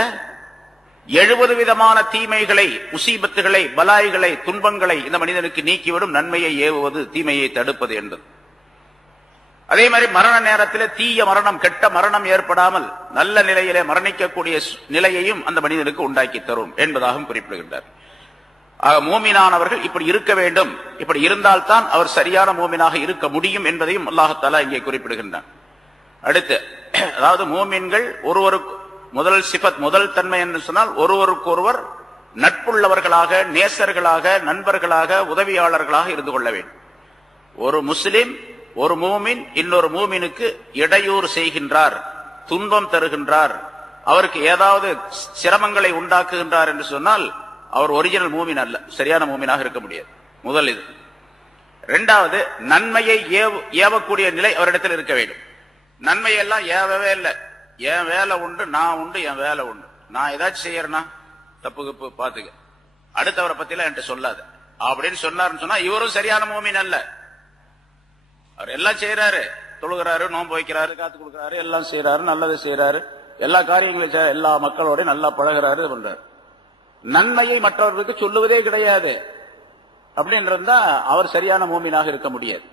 70 விதமான தீமைகளை, முசீபத்துகளை, பலாய்களை, துன்பங்களை இந்த மனிதனுக்கு நீக்கிவிடும் நன்மையை ஏவுவது, தீமையை தடுப்பது என்பது. அதே மாதிரி மரண நேரத்தில் தீய மரணம், கெட்ட மரணம் ஏற்படாமல் நல்ல நிலையிலே மரணிக்கக்கூடிய நிலையையும் அந்த மனிதனுக்கு உண்டாக்கி தரும் என்பதாகவும் குறிப்பிடுகின்றார். மூமினானவர்கள் இப்படி இருக்க வேண்டும், இப்படி இருந்தால்தான் அவர் சரியான மூமினாக இருக்க முடியும் என்பதையும் அல்லாஹ் தஆலா இங்கே குறிப்பிடுகின்றான். அடுத்து, அதாவது மூமின்கள் ஒருவருக்கு முதல் சிபத், முதல் தன்மை என்று சொன்னால் ஒருவருக்கொருவர் நட்புள்ளவர்களாக, நேசர்களாக, நண்பர்களாக, உதவியாளர்களாக இருந்து கொள்ள வேண்டும். ஒரு முஸ்லிம், ஒரு மூமின் இன்னொரு மூமினுக்கு இடையூறு செய்கின்றார், துன்பம் தருகின்றார், அவருக்கு ஏதாவது சிரமங்களை உண்டாக்குகின்றார் என்று சொன்னால் அவர் ஒரிஜினல் மூமின் அல்ல, சரியான மூமினாக இருக்க முடியாது. முதல் இது. இரண்டாவது, நன்மையை ஏவக்கூடிய நிலை அவரிடத்தில் இருக்க வேண்டும். நன்மையெல்லாம் ஏவவே இல்லை, என் வேலை உண்டு, நான் உண்டு, என் வேலை உண்டு, நான் ஏதாச்சும் செய்யறேன்னா தப்பு கப்பு பாத்துக்க, அடுத்தவரை பத்திலாம் என்கிட்ட சொல்லாது அப்படின்னு சொன்னாருன்னு சொன்னா இவரும் சரியான மூமின் அல்ல. அவர் எல்லாம் செய்யறாரு, தொழுகிறாரு, நோன்பு வைக்கிறாரு, காத்து கொடுக்கிறாரு, எல்லாம் செய்யறாரு, நல்லது செய்யறாரு, எல்லா காரியங்களும் எல்லா மக்களோட நல்லா பழகிறாரு, பண்றாரு. நன்மையை மற்றவர்களுக்கு சொல்லுவதே கிடையாது அப்படின்றதா அவர் சரியான மூமினாக இருக்க முடியாது.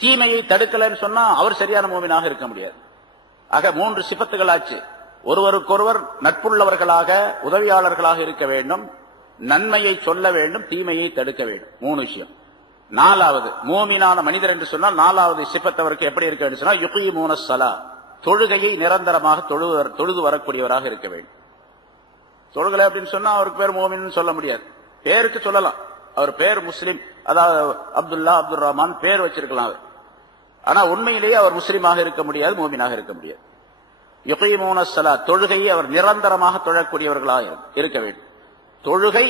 தீமையை தடுக்கலன்னு சொன்னா அவர் சரியான மூமினாக இருக்க முடியாது. ஆக 3 சிபத்துகள் ஆச்சு. ஒருவருக்கொருவர் நட்புள்ளவர்களாக, உதவியாளர்களாக இருக்க வேண்டும், நன்மையை சொல்ல வேண்டும், தீமையை தடுக்க வேண்டும். 3 விஷயம். 4வது, மூமினான மனிதர் என்று சொன்னால் 4வது சிபத்தவருக்கு எப்படி இருக்க வேண்டும் சொன்னால் யுகீமூன ஸலா, தொழுகையை நிரந்தரமாக தொழுது வரக்கூடியவராக இருக்க வேண்டும். தொழுகலை அப்படின்னு சொன்னா அவருக்கு பேர் மூமின்னு சொல்ல முடியாது. பேருக்கு சொல்லலாம், அவர் பேர் முஸ்லிம், அதாவது அப்துல்லா, அப்துல் ரஹ்மான் பேர் வச்சிருக்கலாம் அவர், ஆனா உண்மையிலேயே அவர் முஸ்லிமாக இருக்க முடியாது, மூமினாக இருக்க முடியாது. யுகீமூன ஸலா, தொழுகையை அவர் நிரந்தரமாக தொழக்கூடியவர்களாக இருக்க வேண்டும். தொழுகை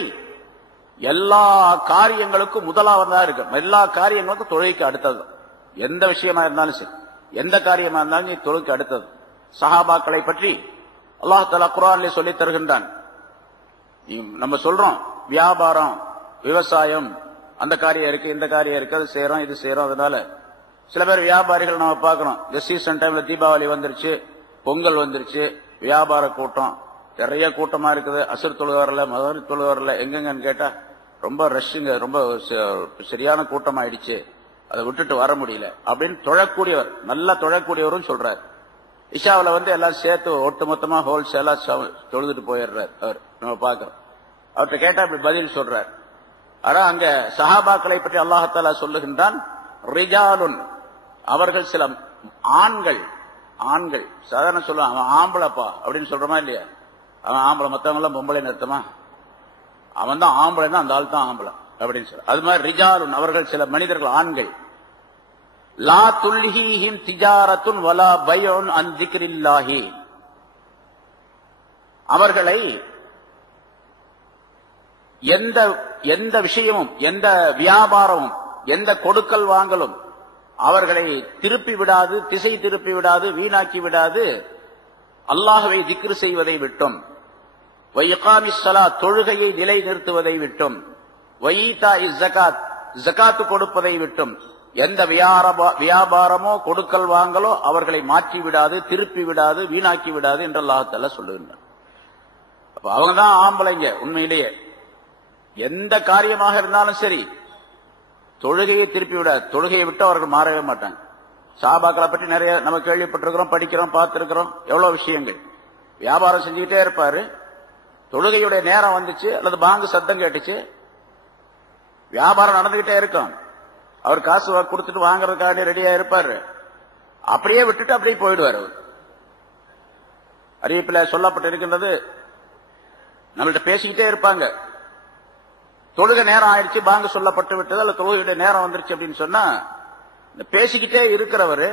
எல்லா காரியங்களுக்கும் முதலாவதாக இருக்கும். எல்லா காரியங்களுக்கும் தொழுகைக்கு அடுத்தது. எந்த விஷயமா இருந்தாலும் சரி, எந்த காரியமா இருந்தாலும் தொழுகைக்கு அடுத்தது. சஹாபாக்களை பற்றி அல்லாஹ் தஆலா குர்ஆனிலே சொல்லித் தருகின்றான். நம்ம சொல்றோம் வியாபாரம், விவசாயம், அந்த காரியம் இருக்கு, இந்த காரியம் இருக்கு, அது செய்யறோம், இது செய்யறோம். அதனால சில பேர் வியாபாரிகள் நம்ம பார்க்கறோம், இந்த சீசன் டைம்ல தீபாவளி வந்துருச்சு, பொங்கல் வந்துருச்சு, வியாபார கூட்டம் நிறைய கூட்டமா இருக்குது, அசர் தொழுகை வரல, மகரிப் தொழுகை வரல, எங்கெங்கன்னு கேட்டா ரொம்ப ரஷ்ஷுங்க, ரொம்ப சரியான கூட்டம் ஆயிடுச்சு, அதை விட்டுட்டு வர முடியல அப்படின்னு தொழக்கூடியவர், நல்லா தொழக்கூடியவரும் சொல்றாரு. இஷாவில் எல்லாம் சேர்த்து ஒட்டுமொத்தமா ஹோல்சேலா தொழுதுட்டு போயிடுறாரு அவர். நம்ம பார்க்கிறோம். அவர்கிட்ட கேட்டா அப்படி பதில் சொல்றார். ஆனா அங்க சஹாபாக்களை பற்றி அல்லாஹாலா சொல்லுகின்றான், ரிஜாலுன், அவர்கள் சில ஆண்கள். ஆண்கள் சாதாரண சொல்லுவான், அவன் ஆம்பளைப்பா அப்படின்னு சொல்றமா இல்லையா? அவன் ஆம்பளை, மத்தவங்க எல்லாம் பொம்பளை நிறுத்தமா? அவன் தான் ஆம்பளை, தான் அந்த ஆள் தான் ஆம்பளை அப்படின்னு சொல்ற. அது மாதிரி ரிஜாலுன், அவர்கள் சில மனிதர்கள், ஆண்கள். லா துல்ஹீஹிம் திஜாரத்துன் வலா பைஉன் அன் திக்ரில்லாஹி, அவர்களை எந்த விஷயமும், எந்த வியாபாரமும், எந்த கொடுக்கல் வாங்கலும் அவர்களை திருப்பி விடாது, திசை திருப்பி விடாது, வீணாக்கி விடாது. அல்லாஹ்வை திக்ரு செய்வதை விட்டும், வயிகாமிஸ் ஸலாத், தொழுகையை நிலை நிறுத்துவதை விட்டும், வஈதாஇஸ் ஸகாத், ஸகாத் கொடுப்பதை விட்டும், எந்த வியாபாரமோ கொடுக்கல் வாங்கலோ அவர்களை மாற்றி விடாது, திருப்பி விடாது, வீணாக்கி விடாது என்று அல்லாஹ் தஆலா சொல்லுகின்றார். அப்ப அவங்க தான் ஆம்பளைங்க. உண்மையிலேயே எந்த காரியமாக இருந்தாலும் சரி, தொழுகையை திருப்பி விடாது. தொழுகையை விட்டு அவர்கள் மாறவே மாட்டாங்க. சஹாபாக்களை பற்றி நிறைய நம்ம கேள்விப்பட்டிருக்கிறோம், படிக்கிறோம், பார்த்திருக்கிறோம். எவ்வளவு விஷயங்கள். வியாபாரம் செஞ்சுக்கிட்டே இருப்பாரு, தொழுகையுடைய நேரம் வந்துச்சு அல்லது பாங்கு சத்தம் கேட்டுச்சு, வியாபாரம் நடந்துகிட்டே இருக்கும், அவர் காசு கொடுத்துட்டு வாங்கறதுக்காக ரெடியா இருப்பாரு, அப்படியே விட்டுட்டு அப்படியே போயிடுவார். அவர் அறிவிப்பில் சொல்லப்பட்டு இருக்கின்றது, நம்மள்ட்ட பேசிக்கிட்டே இருப்பாங்க, தொழுகை நேரம் ஆயிடுச்சு, பாங்கு சொல்லப்பட்டு விட்டது அல்ல தொழுகையுடைய நேரம் வந்துருச்சு அப்படின்னு சொன்னா, பேசிக்கிட்டே இருக்கிறவர்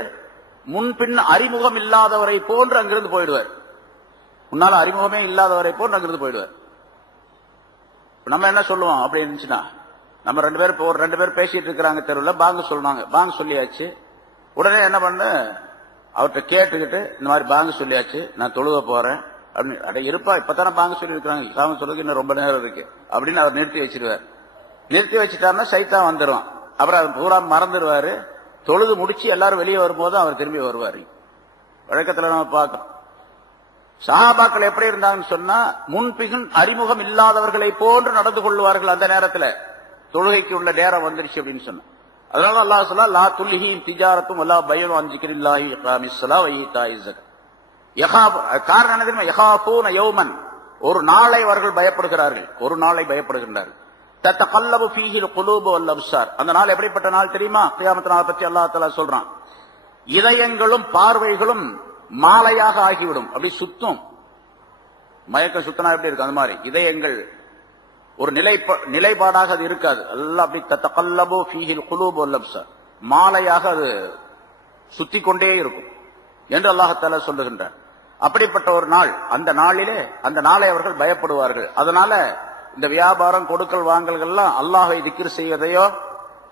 முன்பின் அறிமுகம் இல்லாதவரை போன்று அங்கிருந்து போயிடுவார். முன்னால அறிமுகமே இல்லாதவரை போன்று அங்கிருந்து போயிடுவார். நம்ம என்ன சொல்லுவோம் அப்படி இருந்துச்சுன்னா, நம்ம ரெண்டு பேர் பேசிட்டு இருக்கிறாங்க தெருவில், பாங்கு சொல்றாங்க, பாங்கு சொல்லியாச்சு, உடனே என்ன பண்ண, அவர்கிட்ட கேட்டுக்கிட்டு இந்த மாதிரி பாங்கு சொல்லியாச்சு, நான் தொழுக போறேன் அப்படின்னு, அட இருப்பா இப்பதானே பாங்கு சொல்லி இருக்கிறாங்க, சாமி சொல்லுங்க இன்னும் ரொம்ப நேரம் இருக்கு அப்படின்னு அவர் நிறுத்தி வச்சிருவார். நிறுத்தி வச்சுட்டாருன்னா சைத்தான் வந்துடும். அப்புறம் அவர் பூரா மறந்துடுவாரு. தொழுது முடிச்சு எல்லாரும் வெளியே வரும்போது அவர் திரும்பி வருவார். வழக்கத்துல நம்ம பார்க்கிறோம். சஹாபாக்கள் எப்படி இருந்தாங்கன்னு சொன்னா, முன்பின் அறிமுகம் இல்லாதவர்களை போன்று நடந்து கொள்வார்கள். அந்த நேரத்தில் தொழுகைக்கு உள்ள நேரம் வந்துருச்சு அப்படின்னு சொன்ன. அதனால அல்லாஹ் சொல்ல, லா துல்ஹீஹிம் திஜாரத்தும் வலா பைஉன் அன் திக்ரில்லாஹி இகாமிஸ் ஸலாத் வ ஈதாஇஸ் ஸகாத். காரணம் என்ன தெரியுமா? யகாஃபூன யௌமன், ஒரு நாளை அவர்கள் பயப்படுகிறார்கள், ஒரு நாளை பயப்படுகின்றார்கள். தத்தகல்லபு ஃபீஹில் குலூபு வல் அப்சார், அந்த நாள் எப்படிப்பட்ட நாள் தெரியுமா? கியாமத் நாள் பற்றி அல்லாஹ் தஆலா சொல்றான், இதயங்களும் பார்வைகளும் மாலையாக ஆகிவிடும். அப்படி சுத்தும், மயக்கம் சுத்தனா எப்படி இருக்கு அந்த மாதிரி இதயங்கள் ஒரு நிலைப்பாடாக அது இருக்காது. எல்லாம் அப்படி தத்தகல்லபு ஃபீஹில் குலூபு வல் அப்சார், மாலையாக அது சுத்தி கொண்டே இருக்கும் என்று அல்லாஹ் தஆலா சொல்லுகின்றார். அப்படிப்பட்ட ஒரு நாள், அந்த நாளை அவர்கள் பயப்படுவார்கள். அதனால இந்த வியாபாரம் கொடுக்கல் வாங்கல்கள்லாம் அல்லாஹ்வை திக்ர் செய்வதையோ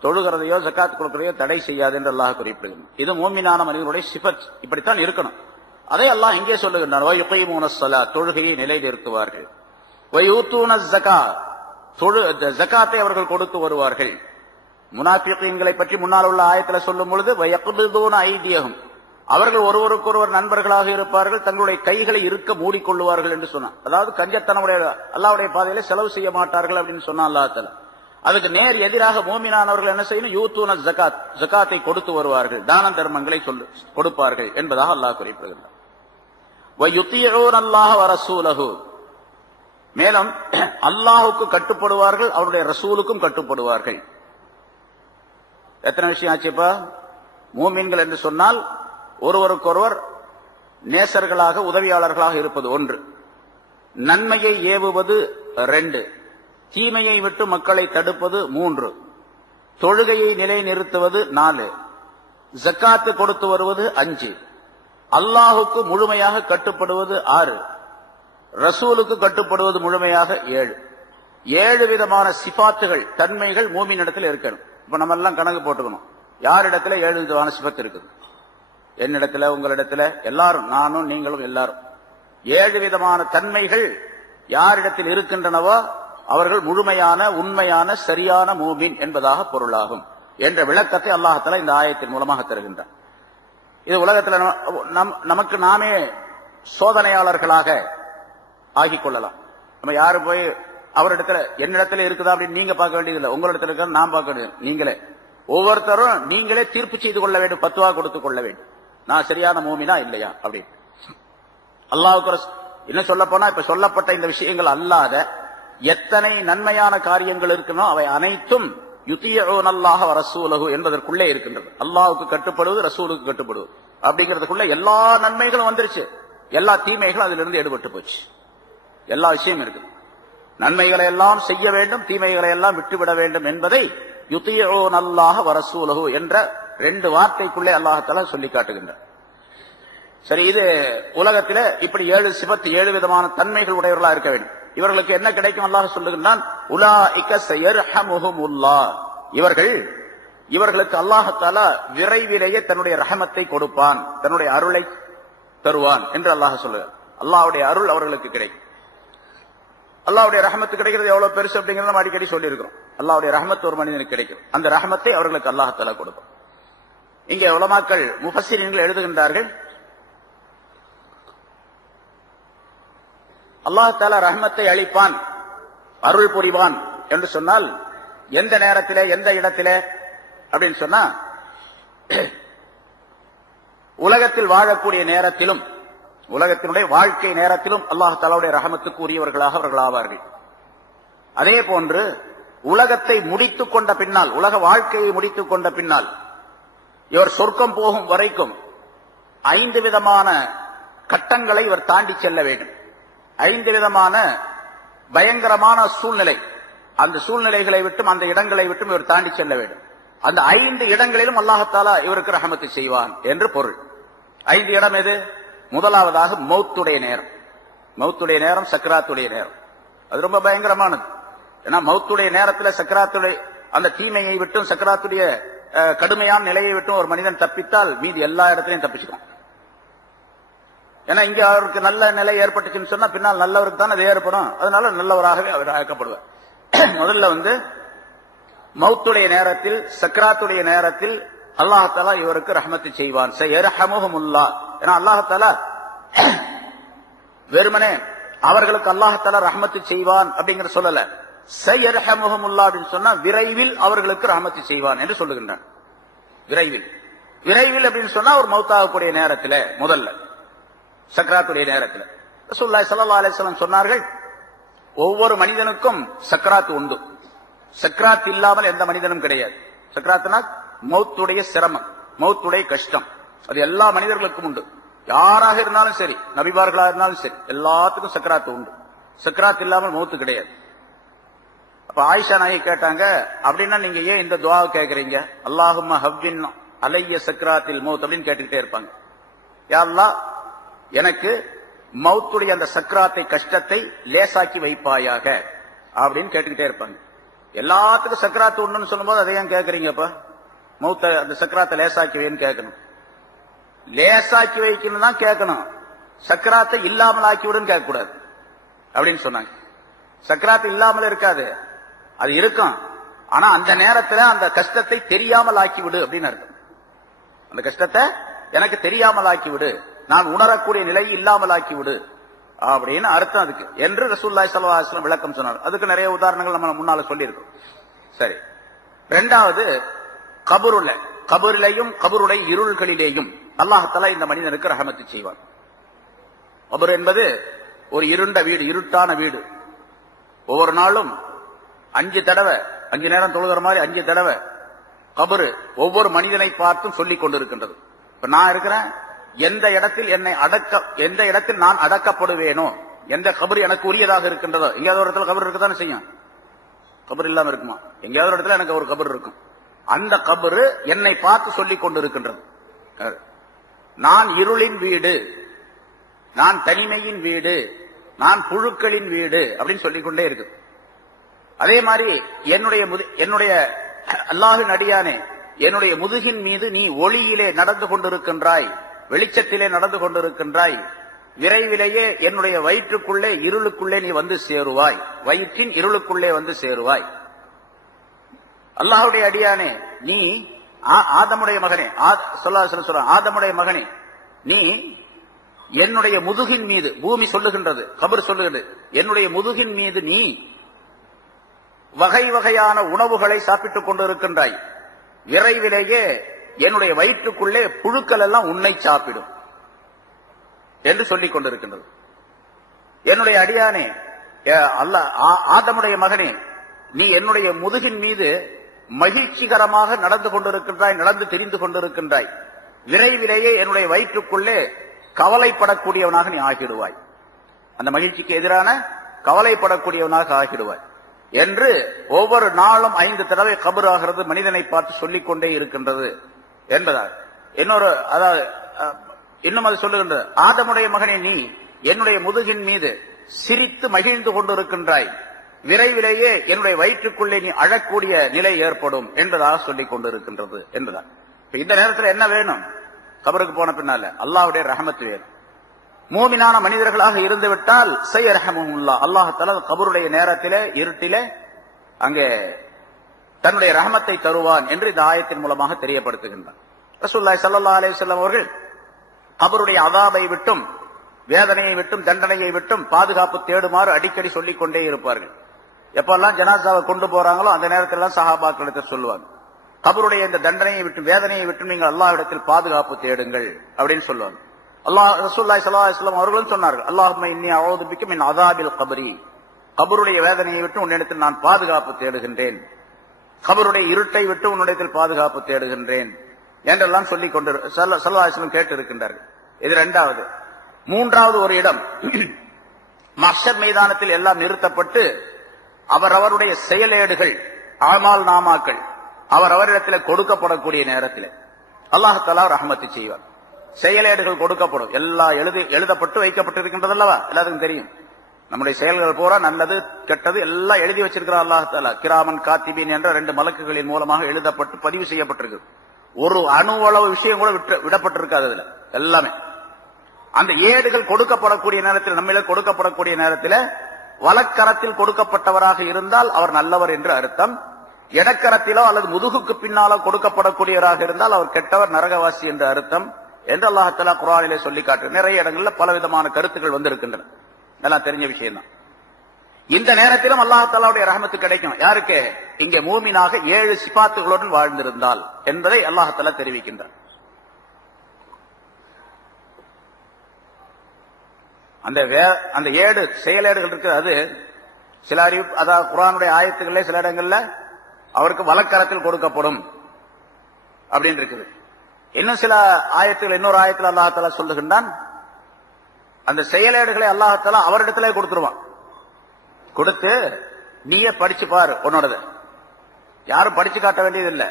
தொழுகிறதையோ ஜகாத் கொடுக்கிறதையோ தடை செய்யாது என்று அல்லாஹ் குறிப்பிடுகிறார். இது மூமினான மனிதனுடைய சிஃபத், இப்படித்தான் இருக்கணும். அதை அல்லாஹ் இங்கே சொல்லுகின்றார், வ யுகீமூனஸ் ஸலாத், தொழுகையை நிலைநிறுத்துவார்கள், வ யூதூனஸ் ஸகாத், ஜகாத்தை அவர்கள் கொடுத்து வருவார்கள். முனாஃபிகீன்களை பற்றி முன்னால் உள்ள ஆயத்தில் சொல்லும் பொழுது வ யக்பிதுன ஐதியஹும், அவர்கள் ஒருவருக்கொருவர் நண்பர்களாக இருப்பார்கள், தங்களுடைய கைகளை இருக்க மூடிக்கொள்ளுவார்கள் என்று சொன்னான். அதாவது கஞ்சத்தனமுடைய அல்லாஹ்வுடைய பாதையில செலவு செய்ய மாட்டார்கள் அப்படின்னு சொன்னான் அல்லாஹ் தஆலா. அதுக்கு நேர் எதிராக மூமினானவர்கள் என்ன செய்யணும்? யூதூன ஜகாத், ஜகாத்தை கொடுத்து வருவார்கள், தான தர்மங்களை கொடுப்பார்கள் என்பதாக அல்லாஹ் குறிப்பிடுகிறார். வ யுதீஊன அல்லாஹ வ ரசூலஹு, மேலும் அல்லாஹ்வுக்கு கட்டுப்படுவார்கள், அவருடைய ரசூலுக்கும் கட்டுப்படுவார்கள். எத்தனை விஷயம் ஆச்சுப்பா? மூமின்கள் என்று சொன்னால் ஒருவருக்கொருவர் நேசர்களாக உதவியாளர்களாக இருப்பது 1, நன்மையை ஏவுவது 2, தீமையை விட்டு மக்களை தடுப்பது 3, தொழுகையை நிலைநிறுத்துவது 4, ஜக்காத்து கொடுத்து வருவது 5, அல்லாஹுக்கு முழுமையாக கட்டுப்படுவது 6, ரசூலுக்கு கட்டுப்படுவது முழுமையாக 7. 7 விதமான சிபாத்துகள், தன்மைகள் மூமினிடத்தில் இருக்கணும். இப்ப நம்ம எல்லாம் கணக்கு போட்டுக்கணும், யாரிடத்துல 7 விதமான சிபத்து இருக்குது. என்னிடத்துல, உங்களிடத்துல, எல்லாரும், நானும் நீங்களும் எல்லாரும் 7 விதமான தன்மைகள் யாரிடத்தில் இருக்கின்றனவோ அவர்கள் முழுமையான உண்மையான சரியான மூமின் என்பதாக பொருளாகும் என்ற விளக்கத்தை அல்லாஹ் தஆலா இந்த ஆயத்தின் மூலமாக தருகின்றார். இது உலகத்தில் நமக்கு நாமே சோதனையாளர்களாக ஆகிக் கொள்ளலாம். நம்ம யாரு போய் அவரிடத்துல என்னிடத்துல இருக்குதா அப்படின்னு நீங்க பார்க்க வேண்டியதில்லை, உங்களிடத்துல இருக்க நான் பார்க்க வேண்டியது. நீங்களே ஒவ்வொருத்தரும் நீங்களே தீர்ப்பு செய்து கொள்ள வேண்டும், பத்துவா கொடுத்துக் கொள்ள வேண்டும். நான் சரியான மூமினா இல்லையா அப்படின்னு. அல்லாஹ்வுக்கு என்ன சொல்ல போனா இப்ப சொல்லப்பட்ட இந்த விஷயங்கள் அல்லாத எத்தனை நன்மையான காரியங்கள் இருக்குனோ அவை அனைத்தும் யுதியூனல்லாஹ வ ரசூலஹு என்பதற்குள்ளே இருக்கின்றது. அல்லாஹ்வுக்கு கட்டுப்படுவது, ரசூலுக்கு கட்டுப்படுவது அப்படிங்கிறதுக்குள்ள எல்லா நன்மைகளும் வந்துருச்சு. எல்லா தீமைகளும் அதிலிருந்து எடுபட்டு போச்சு. எல்லா விஷயமும் இருக்கு. நன்மைகளை எல்லாம் செய்ய வேண்டும், தீமைகளை எல்லாம் விட்டுவிட வேண்டும் என்பதை யுதியூனல்லாஹ வ ரசூலஹு என்ற 2 வார்த்தைக்குள்ளே அல்லாஹ் தஆலா சொல்லி காட்டுகின்றார். சரி, இது உலகத்தில இப்படி 7 சிபத் 7 விதமான தன்மைகள் உடையவர்களா இருக்க வேண்டும். இவர்களுக்கு என்ன கிடைக்கும்? அல்லாஹ் சொல்லுகின்றான், உலாஇக ஸயர்ஹமுஹுமுல்லாஹ், இவர்களுக்கு அல்லாஹ் தஆலா விரைவிலேயே தன்னுடைய ரஹமத்தை கொடுப்பான், தன்னுடைய அருளை தருவான் என்று அல்லாஹ் சொல்லுகிறார். அல்லாஹ்வுடைய அருள் அவர்களுக்கு கிடைக்கும். அல்லாஹ்வுடைய ரஹமத்து கிடைக்கிறது எவ்வளவு பெருசு அப்படிங்கறத நம்ம அடிக்கடி சொல்லி இருக்கிறோம். அல்லாஹ்வுடைய ரஹமத் ஒரு மனிதனுக்கு கிடைக்கும். அந்த ரஹமத்தை அவர்களுக்கு அல்லாஹ் தஆலா கொடுப்பான். இங்கே உலமாக்கள் முஃபஸ்ஸிரீன்கள் எழுதுகின்றார்கள், அல்லாஹ் தஆலா ரஹமத்தை அளிப்பான், அருள் புரிவான் என்று சொன்னால் எந்த நேரத்திலே, எந்த இடத்திலே அப்படின்னு சொன்னா, உலகத்தில் வாழக்கூடிய நேரத்திலும், உலகத்தினுடைய வாழ்க்கை நேரத்திலும் அல்லாஹ் தஆலாவுடைய ரஹமத்துக்கு உரியவர்களாக அவர்கள் ஆவார்கள். அதே போன்று உலகத்தை முடித்துக் கொண்ட பின்னால், உலக வாழ்க்கையை முடித்துக் கொண்ட பின்னால் இவர் சொர்க்கம் போகும் வரைக்கும் 5 விதமான கட்டங்களை இவர் தாண்டி செல்ல வேண்டும். 5 விதமான பயங்கரமான சூழ்நிலை, அந்த சூழ்நிலைகளை விட்டும் அந்த இடங்களை விட்டும் இவர் தாண்டி செல்ல வேண்டும். அந்த 5 இடங்களிலும் அல்லாஹ் தஆலா இவருக்கு ரஹமத்து செய்வான் என்று பொருள். 5 இடம் எது? முதலாவதாக மௌத்துடைய நேரம். மௌத்துடைய நேரம் சக்கராத்துடைய நேரம். அது ரொம்ப பயங்கரமானது. ஏன்னா மௌத்துடைய நேரத்தில் சக்கராத்துடைய அந்த தீமையை விட்டும் சக்கராத்துடைய கடுமையான நிலையை விட்டும் ஒரு மனிதன் தப்பித்தால் மீதி எல்லா இடத்திலையும் தப்பிச்சுக்கும். ஏன்னா இங்க அவருக்கு நல்ல நிலை ஏற்பட்டுச்சுன்னு சொன்னா பின்னால் நல்லவருக்கு தான் அது ஏற்படும். அதனால நல்லவராகவே அவர் ஆக்கப்படுவார். முதல்ல மௌத்துடைய நேரத்தில், சக்கராத்துடைய நேரத்தில் அல்லாஹ் தஆலா இவருக்கு ரஹமத்து செய்வான். ஸயர்ஹமுஹுமுல்லாஹ். ஏன்னா அல்லாஹ் தஆலா வெறுமனே அவர்களுக்கு அல்லாஹ் தஆலா ரஹமத்து செய்வான் அப்படிங்கிற சொல்லல. ஸயர்ஹமுஹுமுல்லாஹ் அப்படின்னு சொன்னா விரைவில் அவர்களுக்கு ரஹமத்து செய்வான் என்று சொல்லுகின்றான். விரைவில், விரைவில் அப்படின்னு சொன்னா ஒரு மௌத்தாகக்கூடிய நேரத்தில், முதல்ல சக்கராத்துடைய நேரத்தில். ரசூலுல்லாஹி ஸல்லல்லாஹு அலைஹி வஸல்லம் சொன்னார்கள், ஒவ்வொரு மனிதனுக்கும் சக்கராத்து உண்டு. சக்கராத் இல்லாமல் எந்த மனிதனும் கிடையாது. சக்கராத்துனா மௌத்துடைய சிரமம், மௌத்துடைய கஷ்டம், அது எல்லா மனிதர்களுக்கும் உண்டு. யாராக இருந்தாலும் சரி, நபிமார்களாக இருந்தாலும் சரி, எல்லாத்துக்கும் சக்கராத்து உண்டு. சக்கராத் இல்லாமல் மௌத்து கிடையாது. அப்ப ஆயிஷா நாயகி கேட்டாங்க, அப்படின்னா நீங்க ஏன் இந்த துஆவை கேட்கறீங்க? அல்லாஹும்ம ஹவ்வின் அலைய சக்கராத்தில் மௌத் அப்படின்னு கேட்டுக்கிட்டே இருப்பாங்க. யா அல்லாஹ், எனக்கு மௌத்துடைய அந்த சக்கராத்தை, கஷ்டத்தை லேசாக்கி வைப்பாயாக அப்படின்னு கேட்டுக்கிட்டே இருப்பாங்க. எல்லாத்துக்கும் சக்கராத்து ஒண்ணுன்னு சொல்லும்போது அதை ஏன் கேட்கறீங்கப்பா? மௌத்த அந்த சக்கராத்தை லேசாக்கி வைன்னு கேட்கணும். லேசாக்கி வைக்கணும் தான் கேட்கணும். சக்கராத்தை இல்லாமல் ஆக்கி விடுன்னு கேட்கக்கூடாது அப்படின்னு சொன்னாங்க. சக்கராத்து இல்லாமல் இருக்காது, அது இருக்கும். ஆனா அந்த நேரத்தில் அந்த கஷ்டத்தை தெரியாமல் ஆக்கிவிடு அப்படின்னு அர்த்தம். அந்த கஷ்டத்தை எனக்கு தெரியாமல் ஆக்கிவிடு, நான் உணரக்கூடிய நிலை இல்லாமல் ஆக்கிவிடு அப்படின்னு அர்த்தம் அதுக்கு என்று ரசூலுல்லாஹி ஸல்லல்லாஹு அலைஹி வஸல்லம் விளக்கம் சொன்னார். அதுக்கு நிறைய உதாரணங்கள் நம்ம முன்னால சொல்லி இருக்கோம். சரி, இரண்டாவது கபரிலையும் கபருடைய இருள்களிலேயும் அல்லாஹ் தஆலா இந்த மனிதனுக்கு ரஹமத்து செய்வான். கபர் என்பது ஒரு இருண்ட வீடு, இருட்டான வீடு. ஒவ்வொரு நாளும் 5 தடவை, 5 நேரம் தொழுகிற மாதிரி 5 தடவை கபரு ஒவ்வொரு மனிதனை பார்த்தும் சொல்லிக் கொண்டிருக்கின்றது. இப்ப நான் இருக்கிறேன், எந்த இடத்தில் நான் அடக்கப்படுவேனோ, எந்த கபர் எனக்கு உரியதாக இருக்கின்றதோ, எங்கேயாவது ஒரு இடத்துல கபர் இருக்கத்தானே செய்யும். கபர் இல்லாம இருக்குமா? எங்கேயாவது ஒரு இடத்துல எனக்கு ஒரு கபர் இருக்கும். அந்த கபரு என்னை பார்த்து சொல்லிக் கொண்டிருக்கின்றது. நான் இருளின் வீடு, நான் தனிமையின் வீடு, நான் புழுக்களின் வீடு அப்படின்னு சொல்லிக்கொண்டே இருக்கு. அதே மாதிரி என்னுடைய அல்லாஹ்வின் அடியானே, என்னுடைய முதுகின் மீது நீ ஒளியிலே நடந்து கொண்டிருக்கின்றாய், வெளிச்சத்திலே நடந்து கொண்டிருக்கின்றாய், விரைவிலேயே என்னுடைய வயிற்றுக்குள்ளே இருளுக்குள்ளே நீ வந்து சேருவாய், வயிற்றின் இருளுக்குள்ளே வந்து சேருவாய். அல்லாஹ்வுடைய அடியானே, நீ ஆதமுடைய மகனே, ஆதமுடைய மகனே, நீ என்னுடைய முதுகின் மீது, பூமி சொல்லுகின்றது, கபர் சொல்லுகிறது, என்னுடைய முதுகின் மீது நீ வகை வகையான உணவுகளை சாப்பிட்டுக் கொண்டிருக்கின்றாய், விரைவிலேயே என்னுடைய வயிற்றுக்குள்ளே புழுக்கள் எல்லாம் உன்னை சாப்பிடும் என்று சொல்லிக் கொண்டிருக்கின்றது. என்னுடைய அடியானே, ஆதமுடைய மகனே, நீ என்னுடைய முதுகின் மீது மகிழ்ச்சிகரமாக நடந்து கொண்டிருக்கின்றாய், நடந்து திரிந்து கொண்டிருக்கின்றாய். விரைவிலேயே என்னுடைய வயிற்றுக்குள்ளே கவலைப்படக்கூடியவனாக நீ ஆகிடுவாய். அந்த மகிழ்ச்சிக்கு எதிரான கவலைப்படக்கூடியவனாக ஆகிடுவாய் என்று ஒவ்வொரு நாளும் 5 தடவை கபர் ஆகிறது மனிதனை பார்த்து சொல்லிக் கொண்டே இருக்கின்றது என்பதாக. இன்னும் அது சொல்லுகின்றது, ஆதமுடைய மகனே, நீ என்னுடைய முதுகின் மீது சிரித்து மகிழ்ந்து கொண்டிருக்கின்றாய். விரைவிலேயே என்னுடைய வயிற்றுக்குள்ளே நீ அழக்கூடிய நிலை ஏற்படும் என்பதாக சொல்லிக் கொண்டிருக்கின்றது என்பதாக. இந்த நேரத்தில் என்ன வேணும்? கபருக்கு போன பின்னால அல்லாஹ்வுடைய ரஹமத் வேணும். மூமினான மனிதர்களாக இருந்துவிட்டால் சையர்ஹமுல்லாஹ், அல்லாஹ் தஆலா கபருடைய நேரத்திலே, இருட்டிலே அங்கே தன்னுடைய ரஹமத்தை தருவான் என்று இந்த ஆயத்தின் மூலமாக தெரியப்படுத்துகின்றார். ரசூலுல்லாஹி ஸல்லல்லாஹு அலைஹி வஸல்லம் அவர்கள் கபருடைய அதாபை விட்டும், வேதனையை விட்டும், தண்டனையை விட்டும் பாதுகாப்பு தேடுமாறு அடிக்கடி சொல்லிக் கொண்டே இருப்பார்கள். எப்பெல்லாம் ஜனாசாவை கொண்டு போறாங்களோ அந்த நேரத்தில் சஹாபாக்களிடத்தில் சொல்லுவாங்க, கபருடைய இந்த தண்டனையை விட்டு, வேதனையை விட்டு நீங்கள் அல்லாஹ்விடத்தில் பாதுகாப்பு தேடுங்கள் அப்படின்னு சொல்லுவாங்க. ரசூலுல்லாஹி ஸல்லல்லாஹு அலைஹி வஸல்லம் அவர்களும் சொன்னார்கள், அல்லாஹும்ம இன்னி அஊது பிக்க மின் அஸாபில் கப்ரி, கபருடைய வேதனையை விட்டு உன்னிடத்தில் நான் பாதுகாப்பு தேடுகின்றேன், கபருடைய இருட்டை விட்டு உன்னிடத்தில் பாதுகாப்பு தேடுகின்றேன் என்றெல்லாம் சொல்லிக் கொண்டு ஸல்லல்லாஹு அலைஹி வஸல்லம் கேட்டு இருக்கின்றார்கள். இது 2வது. 3வது ஒரு இடம், மஹ்ஷர் மைதானத்தில் எல்லாம் நிறுத்தப்பட்டு அவரவருடைய செயலேடுகள், அமால் நாமாக்கள் அவரவரிடத்தில் கொடுக்கப்படக்கூடிய நேரத்தில் அல்லாஹ் தஆலா ரஹமத்து செய்வார். செயலேடுகள் கொடுக்கப்படும், எல்லாம் எழுதப்பட்டு வைக்கப்பட்டிருக்கின்றது அல்லவா, எல்லாத்துக்கும் தெரியும். நம்முடைய செயல்கள் பூரா நல்லது கெட்டது எல்லாம் எழுதி வச்சிருக்கிறார் அல்லாஹ் தஆலா. கிராமன் காத்திபீன் என்ற 2 மலக்குகளின் மூலமாக எழுதப்பட்டு பதிவு செய்யப்பட்டிருக்கு. ஒரு அணுவளவு விஷயம் கூட விடப்பட்டிருக்காது அதுல எல்லாமே. அந்த ஏடுகள் கொடுக்கப்படக்கூடிய நேரத்தில், நம்மிடம் கொடுக்கப்படக்கூடிய நேரத்தில் வலக்கரத்தில் கொடுக்கப்பட்டவராக இருந்தால் அவர் நல்லவர் என்று அர்த்தம். இடக்கரத்திலோ அல்லது முதுகுக்கு பின்னாலோ கொடுக்கப்படக்கூடியவராக இருந்தால் அவர் கெட்டவர், நரகவாசி என்று அர்த்தம் என்று அல்லாஹ் தஆலா குர்ஆனிலே சொல்லி காட்டு. நிறைய இடங்கள்ல பல விதமான கருத்துக்கள் வந்திருக்கின்றன, எல்லாம் தெரிஞ்ச விஷயம் தான். இந்த நேரத்திலும் அல்லாஹ் தஆலாவுடைய ரஹமத்து கிடைக்கும். யாருக்கு? இங்கே மூமினாக 7 சிபாத்துகளுடன் வாழ்ந்திருந்தால் என்பதை அல்லாஹ் தஆலா தெரிவிக்கின்றார். அந்த 7 செயலேடுகள் இருக்கு. அது சில அறிவிப்பு, அதாவது குர்ஆனுடைய ஆயத்துக்களே சில இடங்கள்ல அவருக்கு வலக்கரத்தில் கொடுக்கப்படும் அப்படின்னு இருக்குது. இன்னும் சில ஆயத்துகள், இன்னொரு ஆயத்தில் அல்லாஹ் தஆலா சொல்லுகின்றான், அந்த செயலேடுகளை அல்லாஹ் தஆலா அவரிடத்திலே கொடுத்துருவான். கொடுத்து நீயே படிச்சு பாரு உன்னோடத, யாரும் படிச்சு காட்ட வேண்டியதில்லை.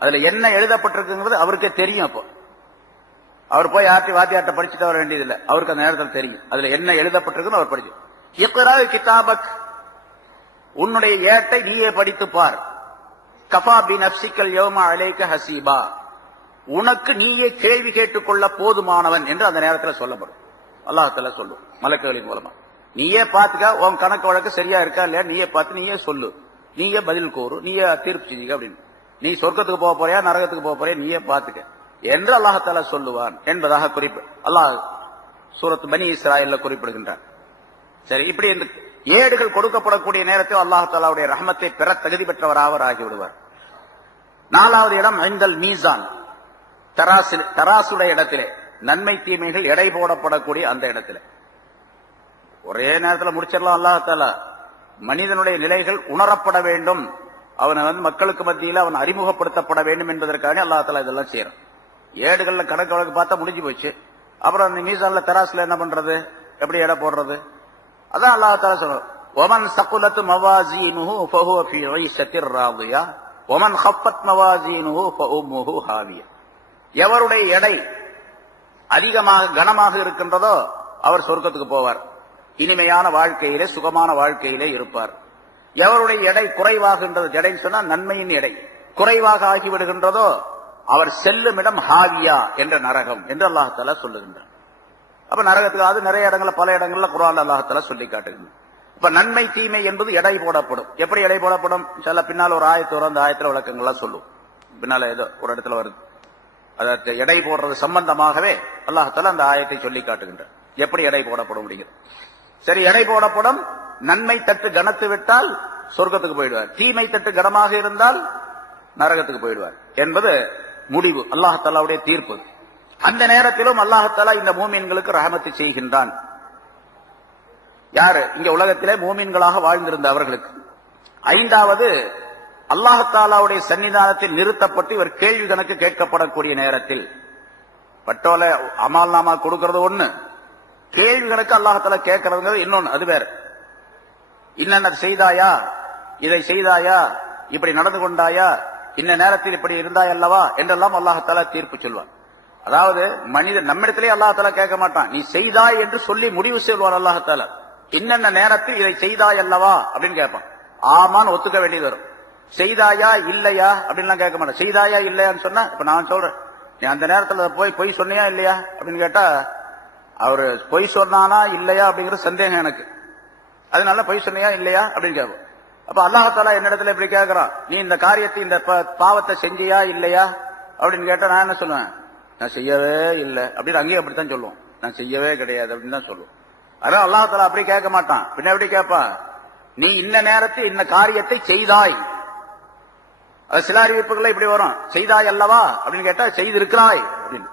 அதுல என்ன எழுதப்பட்டிருக்குங்கிறது அவருக்கே தெரியும். அப்போ அவர் போய் வாத்தியார்ட்ட படிச்சுட்டு வர வேண்டியதில்லை, அவருக்கு அந்த நேரத்தில் தெரியும் அதுல என்ன எழுதப்பட்டிருக்குன்னு அவர் படிச்சு. இக்ரா கிதாபக், உன்னுடைய ஏட்டை நீயே படித்து பார். கஃபா பி நஃப்ஸிகல் யௌம அலைக ஹஸீபா, உனக்கு நீயே கேள்வி கேட்டுக்கொள்ள போதுமானவன் என்று அந்த நேரத்தில் சொல்லப்படும். அல்லாஹ் தஆலா சொல்லும் மலக்குகளின் மூலமா, நீயே பார்த்துக்க, உன் கணக்கு வழக்கு சரியா இருக்கா இல்லையா நீயே பார்த்து நீயே சொல்லு, நீயே பதில் கூறு, நீயே தீர்ப்பு செஞ்சுக்க அப்படின்னு. நீ சொர்க்கத்துக்கு போக போறியா நரகத்துக்கு போக போறியா நீயே பார்த்துக்க என்று அல்லாஹ் தஆலா சொல்லுவான் என்பதாக அல்லாஹ் சூரத் பனி இஸ்ராயீல்ல குறிப்பிடுகின்றார். சரி, இப்படி இந்த ஏடுகள் கொடுக்கப்படக்கூடிய நேரத்தில் அல்லாஹ் தஆலாவுடைய ரஹமத்தை பெற தகுதி பெற்றவராக ஆகிவிடுவார். 4வது இடம் இந்தல் மீசான், தராசுடைய இடத்திலே, நன்மை தீமைகள் எடை போடப்படக்கூடிய அந்த இடத்துல. ஒரே நேரத்தில் முடிச்சிடலாம். அல்லாஹ் தஆலா மனிதனுடைய நிலைகள் உணரப்பட வேண்டும், அவனை மக்களுக்கு மத்தியில் அவன் அறிமுகப்படுத்தப்பட வேண்டும் என்பதற்காக அல்லாஹ் தஆலா இதெல்லாம் செய்யறான். ஏடுகள்ல கணக்கு வழக்கு பார்த்தா முடிஞ்சு போச்சு. அப்புறம் அந்த மீசான்ல தராசுல என்ன பண்றது, எப்படி எடை போடுறது? அதான் அல்லாஹ் தஆலா சொல்றான், வமன் ஸகுலத் மவாஸீனுஹு ஃபஹுவ ஃபீ ஈஸத்திர் ராதியா வமன் கஃபத் மவாஸீனுஹு ஃபஉம்முஹு ஹாவியா. எவருடைய எடை அதிகமாக கனமாக இருக்கின்றதோ அவர் சொர்க்கத்துக்கு போவார், இனிமையான வாழ்க்கையிலே சுகமான வாழ்க்கையிலே இருப்பார். எவருடைய எடை குறைவாகின்றது, எடைன்னு சொன்னா நன்மையின் எடை குறைவாக ஆகிவிடுகின்றதோ அவர் செல்லும் இடம் ஹாவியா என்ற நரகம் என்று அல்லாஹ் தஆலா சொல்லுகின்றார். அப்ப நரகத்துக்கு அது நிறைய இடங்கள்ல, பல இடங்கள்ல குர்ஆன்ல அல்லாஹ் தஆலா சொல்லி காட்டுகின்றார். இப்ப நன்மை தீமை என்பது எடை போடப்படும். எப்படி எடை போடப்படும்? பின்னால் ஒரு ஆயத்து வரும், அந்த ஆயத்துல விளக்கங்கள்லாம் சொல்லும். பின்னால ஏதோ ஒரு இடத்துல வருது, அதற்கு எடை போடுறது சம்பந்தமாகவே அல்லாஹ் தஆலா அந்த ஆயத்தை சொல்லி காட்டுகின்றார், எப்படி எடை போடப்படும் அப்படிங்கிறது. சரி, எடை போடப்படும். நன்மை தட்டு கனத்து விட்டால் சொர்க்கத்துக்கு போயிடுவார், தீமை தட்டு கனமாக இருந்தால் நரகத்துக்கு போயிடுவார் என்பது முடிவு, அல்லாஹ்தாலாவுடைய தீர்ப்பு. அந்த நேரத்திலும் அல்லாஹ்தாலா இந்த மூமின்களுக்கு ரஹமத்து செய்கின்றான். யாரு? இங்க உலகத்திலே மூமின்களாக வாழ்ந்திருந்த அவர்களுக்கு. ஐந்தாவது, அல்லாஹ்தாலாவுடைய சன்னிதானத்தில் நிறுத்தப்பட்டு இவர் கேள்வி கணக்கு கேட்கப்படக்கூடிய நேரத்தில், பட்டோல அமால் நாமா கொடுக்கிறது ஒண்ணு, கேள்வி கணக்கு அல்லாஹ்தாலா கேட்கறதுங்கிறது இன்னொன்னு, அது வேற. இன்னென்ன செய்தாயா, இதை செய்தாயா, இப்படி நடந்து கொண்டாயா, இந்த நேரத்தில் இப்படி இருந்தாய் அல்லவா என்றெல்லாம் அல்லாஹ்தாலா தீர்ப்பு சொல்வார். அதாவது மனிதன் நம்மிடத்திலே அல்லாஹ்தாலா கேட்க மாட்டான், நீ செய்தாய் என்று சொல்லி முடிவு செய்வார் அல்லாஹ்தாலா. இன்னென்ன நேரத்தில் இதை செய்தாய் அல்லவா அப்படின்னு கேட்பான். ஆமான்னு ஒத்துக்க வேண்டியது வரும். செய்தாயா இல்லையா அப்படின்லாம் கேட்க மாட்டேன். செய்தாயா இல்லையான்னு சொன்னா, இப்ப நான் சொல்றேன், நீ அந்த நேரத்தில் போய் பொய் சொன்னியா இல்லையா அப்படின்னு கேட்டா, அவரு பொய் சொன்னானா இல்லையா அப்படிங்கிற சந்தேகம் எனக்கு. அதனால பொய் சொன்னியா இல்லையா அப்படின்னு கேட்போம். அப்ப அல்லாஹ்தாலா என்னிடத்துல இப்படி கேட்கிறான், நீ இந்த காரியத்தை இந்த பாவத்தை செஞ்சியா இல்லையா அப்படின்னு கேட்டா நான் என்ன சொல்லுவேன், நான் செய்யவே இல்லை அப்படின்னு. அங்கேயும் அப்படித்தான் சொல்லுவோம், நான் செய்யவே கிடையாது அப்படின்னு தான் சொல்லுவோம். அதான் அல்லாஹ்தாலா அப்படி கேட்க மாட்டான். பின்ன எப்படி கேட்பான், நீ இந்த நேரத்தில் இந்த காரியத்தை செய்தாய். அது சில அறிவிப்புகள் இப்படி வரும், செய்தாய் அல்லவா அப்படின்னு கேட்டா செய்திருக்கிறாய் அப்படின்னு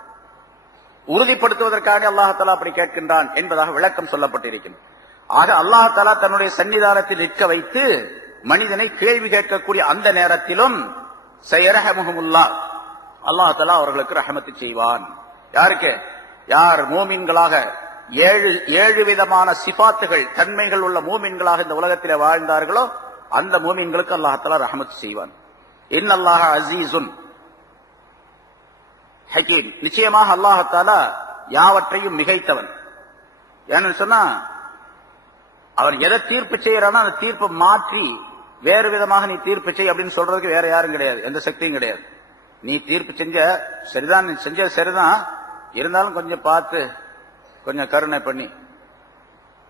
உறுதிப்படுத்துவதற்காக அல்லாஹ்தாலா அப்படி கேட்கின்றான் என்பதாக விளக்கம் சொல்லப்பட்டிருக்கிறது. ஆக அல்லாஹ்தாலா தன்னுடைய சன்னிதானத்தில் நிற்க வைத்து மனிதனை கேள்வி கேட்கக்கூடிய அந்த நேரத்திலும் சயரஹமுஹுமுல்லாஹ், அல்லாஹ்தாலா அவர்களுக்கு ரஹமத்து செய்வான். யாருக்கு? யார் மூமின்களாக ஏழு விதமான சிபாத்துகள், தன்மைகள் உள்ள மூமின்களாக இந்த உலகத்தில் வாழ்ந்தார்களோ அந்த மூமின்களுக்கு அல்லாஹ்தாலா ரஹமத்து செய்வான். இன்னல்லாஹ அஸீஸுன் ஹகீம், நிச்சயமாக அல்லாஹ்தாலா யாவற்றையும் மிகைத்தவன். ஏன்னு சொன்னா, அவன் எதை தீர்ப்பு செய்யறானோ அந்த தீர்ப்பை மாற்றி வேறு விதமாக நீ தீர்ப்பு செய் அப்படின்னு சொல்றதுக்கு வேற யாரும் கிடையாது, எந்த சக்தியும் கிடையாது. நீ தீர்ப்பு செஞ்ச சரிதான், நீ செஞ்ச சரிதான், இருந்தாலும் கொஞ்சம் பார்த்து கொஞ்சம் கருணை பண்ணி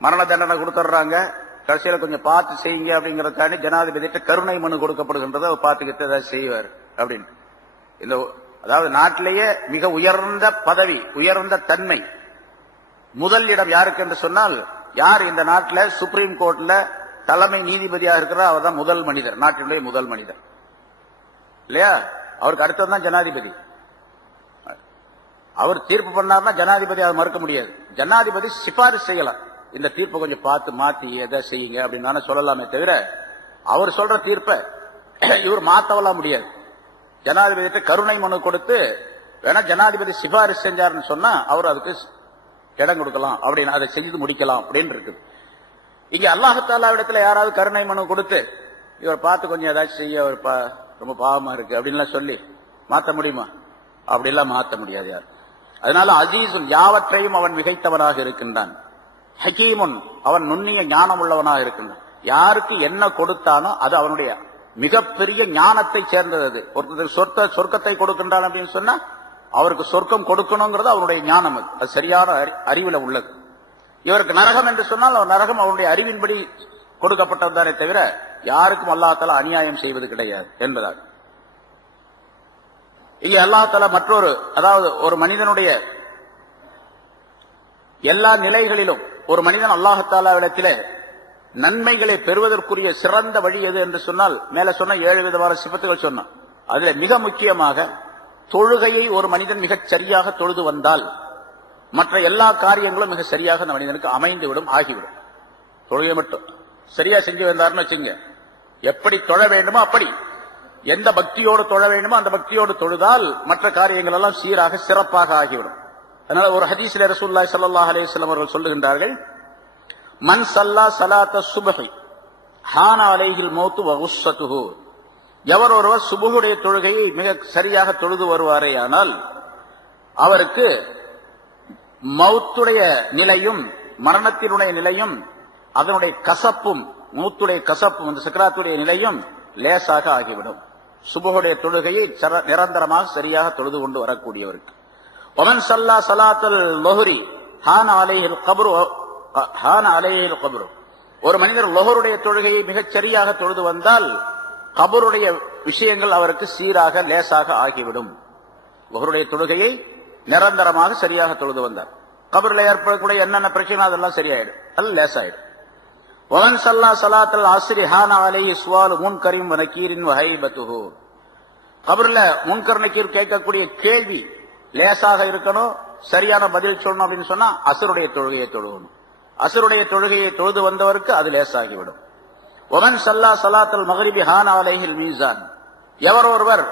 மரண தண்டனை கொடுத்துட்றாங்க, கடைசியில கொஞ்சம் பார்த்து செய்யுங்க அப்படிங்கறதுக்காண்டி ஜனாதிபதிட்ட கருணை மனு கொடுக்கப்படுகின்றதை அவர் பார்த்துக்கிட்டு ஏதாவது செய்வார் அப்படின்னு. இந்த அதாவது நாட்டிலேயே மிக உயர்ந்த பதவி, உயர்ந்த தன்மை, முதல் இடம் யாருக்கு என்று சொன்னால், யார் இந்த நாட்டில் சுப்ரீம் கோர்ட்ல தலைமை நீதிபதியாக இருக்கிறார் அவர் தான் முதல் மனிதர், நாட்டினுடைய முதல் மனிதர் இல்லையா? அவருக்கு அடுத்ததுதான் ஜனாதிபதி. அவர் தீர்ப்பு பண்ணார்னா ஜனாதிபதி அதை மறுக்க முடியாது. ஜனாதிபதி சிபாரிசு செய்யலாம், இந்த தீர்ப்பை கொஞ்சம் பார்த்து மாத்தி எதை செய்யுங்க அப்படின்னு சொல்லலாமே தவிர, அவர் சொல்ற தீர்ப்பை இவர் மாத்தவலாம் முடியாது. ஜனாதிபதி கருணை மனு கொடுத்து வேணா ஜனாதிபதி சிபாரிசு செஞ்சாருன்னு சொன்னா அவர் அதுக்கு இடம் கொடுக்கலாம், அப்படின்னு அதை செய்து முடிக்கலாம் அப்படின்னு இருக்குது. இங்க அல்லாஹ்தாலாவிடத்துல யாராவது கருணை மனு கொடுத்து இவர் பார்த்து கொஞ்சம் ஏதாச்சும் செய்ய ரொம்ப பாவமா இருக்கு அப்படின்லாம் சொல்லி மாத்த முடியுமா? அப்படிலாம் மாத்த முடியாது யார். அதனால அஜீசுன், யாவற்றையும் அவன் மிகைத்தவனாக இருக்கின்றான். ஹகீமுன், அவன் நுண்ணிய ஞானம் உள்ளவனாக இருக்கின்றான். யாருக்கு என்ன கொடுத்தானோ அது அவனுடைய மிகப்பெரிய ஞானத்தை சேர்ந்தது. ஒருத்தர் சொர்க்கத்தை கொடுக்கின்றான் அப்படின்னு சொன்னா அவருக்கு சொர்க்கம் கொடுக்கணுங்கிறது அவனுடைய ஞானம், அது சரியான அறிவுல உள்ளது. இவருக்கு நரகம் என்று சொன்னால் அவர் நரகம் அவருடைய அறிவின்படி கொடுக்கப்பட்டதுதானே தவிர யாருக்கும் அல்லாஹ்தாலா அநியாயம் செய்வது கிடையாது என்பதாக. இங்கே அல்லாஹ்தாலா மற்றொரு, அதாவது ஒரு மனிதனுடைய எல்லா நிலைகளிலும் ஒரு மனிதன் அல்லாஹ்தாலாவிடத்திலே நன்மைகளை பெறுவதற்குரிய சிறந்த வழி எது என்று சொன்னால், மேல சொன்ன 7 விதமான சிபத்துகள் சொன்னான். அதுல மிக முக்கியமாக தொழுகையை ஒரு மனிதன் மிகச் சரியாக தொழுது வந்தால் மற்ற எல்லா காரியங்களும் மிக சரியாக அந்த மனிதனுக்கு அமைந்துவிடும், ஆகிவிடும். தொழுகை மட்டும் சரியா செஞ்சு வந்தார்னு வச்சுங்க, எப்படி தொழ வேண்டுமோ அப்படி, எந்த பக்தியோடு தொழ வேண்டுமோ அந்த பக்தியோடு தொழுதால் மற்ற காரியங்கள் எல்லாம் சீராக சிறப்பாக ஆகிவிடும். அதனால ஒரு ஹதீஸ்ல ரசூலுல்லாஹி ஸல்லல்லாஹு அலைஹி வஸல்லம் அவர்கள் சொல்லுகின்றார்கள், மன் ஸல்லா ஸலாத்த சுப்ஹி ஹான அலைஹில் மௌத் வ குஸ்ஸத்துஹு, எவர் ஒருவர் சுபஹுடைய தொழுகையை மிக சரியாக தொழுது வருவாரேயானால் அவருக்கு மௌத்துடைய நிலையும் மரணத்தினுடைய நிலையும் அதனுடைய கசப்பும், மௌத்துடைய கசப்பும் அந்த சக்கராத்துடைய நிலையும் லேசாக ஆகிவிடும். சுபஹுடைய தொழுகையை நிரந்தரமாக சரியாக தொழுது கொண்டு வரக்கூடியவருக்கு. ஒமன் ஸல்லா ஸலாத்துல் லுஹ்ரி ஹான அலைஹில் கப்ரு ஹான அலைஹில் கப்ரு, ஒரு மனிதர் லுஹ்ருடைய தொழுகையை மிகச் சரியாக தொழுது வந்தால் கபருடைய விஷயங்கள் அவருக்கு சீராக லேசாக ஆகிவிடும். லுஹ்ருடைய தொழுகையை நிரந்தரமாக சரியாக தொழுது வந்தார் கபரில் ஏற்படக்கூடிய என்னென்ன பிரச்சனை அதெல்லாம் சரியாயிடும், அது லேசாயிடும். ஒமன் ஸல்லா ஸலாத்துல் அஸ்ரி ஹான அலைஹி ஸுவாலு முன்கரிம் வ நகீரின் வ ஹைபத்துஹு, கபர்ல முன்கர் நக்கீர் கேட்கக்கூடிய கேள்வி லேசாக இருக்கணும், சரியான பதில் சொல்லணும் அப்படின்னு சொன்னா அசருடைய தொழுகையை தொழுகணும். அசருடைய தொழுகையை தொழுது வந்தவருக்கு அது லேசாகிவிடும். ஒமன் சல்லா சலாத்தல் மகரிபி ஹான் அலைஹில் மீசான், எவர் ஒருவர்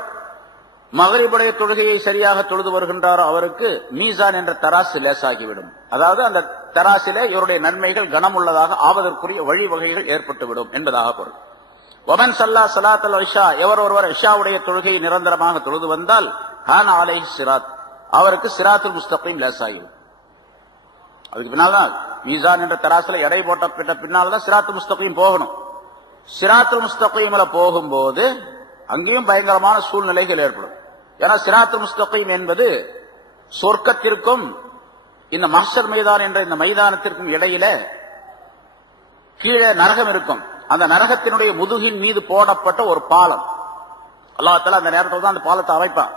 மகரிபுடைய தொழுகையை சரியாக தொழுது வருகின்றாரோ அவருக்கு மீசான் என்ற தராசு லேசாகிவிடும். அதாவது அந்த தராசிலே இவருடைய நன்மைகள் கனமுள்ளதாக ஆவதற்குரிய வழிவகைகள் ஏற்பட்டுவிடும் என்பதாக பொருள். ஒமன் சல்லா சலாத்தல் இஷா, எவர் ஒருவர் இஷாவுடைய தொழுகையை நிரந்தரமாக தொழுது வந்தால் ஹான் அலைஹி சிராத், அவருக்கு சிராத்துல் முஸ்தகீம் லேசாகிவிடும். அதுக்கு பின்னால்தான் மீசான் என்ற தராசுல எடை போட்ட பின்னால்தான் சிராத்துல் முஸ்தகீம் போகணும். சிராத்துல் முஸ்தகீம்ல போகும்போது அங்கேயும் பயங்கரமான சூழ்நிலைகள் ஏற்படும். ஏன்னா சிராத்துல் முஸ்தகீம் என்பது சொர்க்கத்திற்கும் இந்த மஹ்ஷர் மைதான் என்ற இந்த மைதானத்திற்கும் இடையில கீழே நரகம் இருக்கும். அந்த நரகத்தினுடைய முதுகின் மீது போடப்பட்ட ஒரு பாலம். அல்லாஹ் தஆலா அந்த நேரத்தில் தான் அந்த பாலத்தை அமைப்பான்.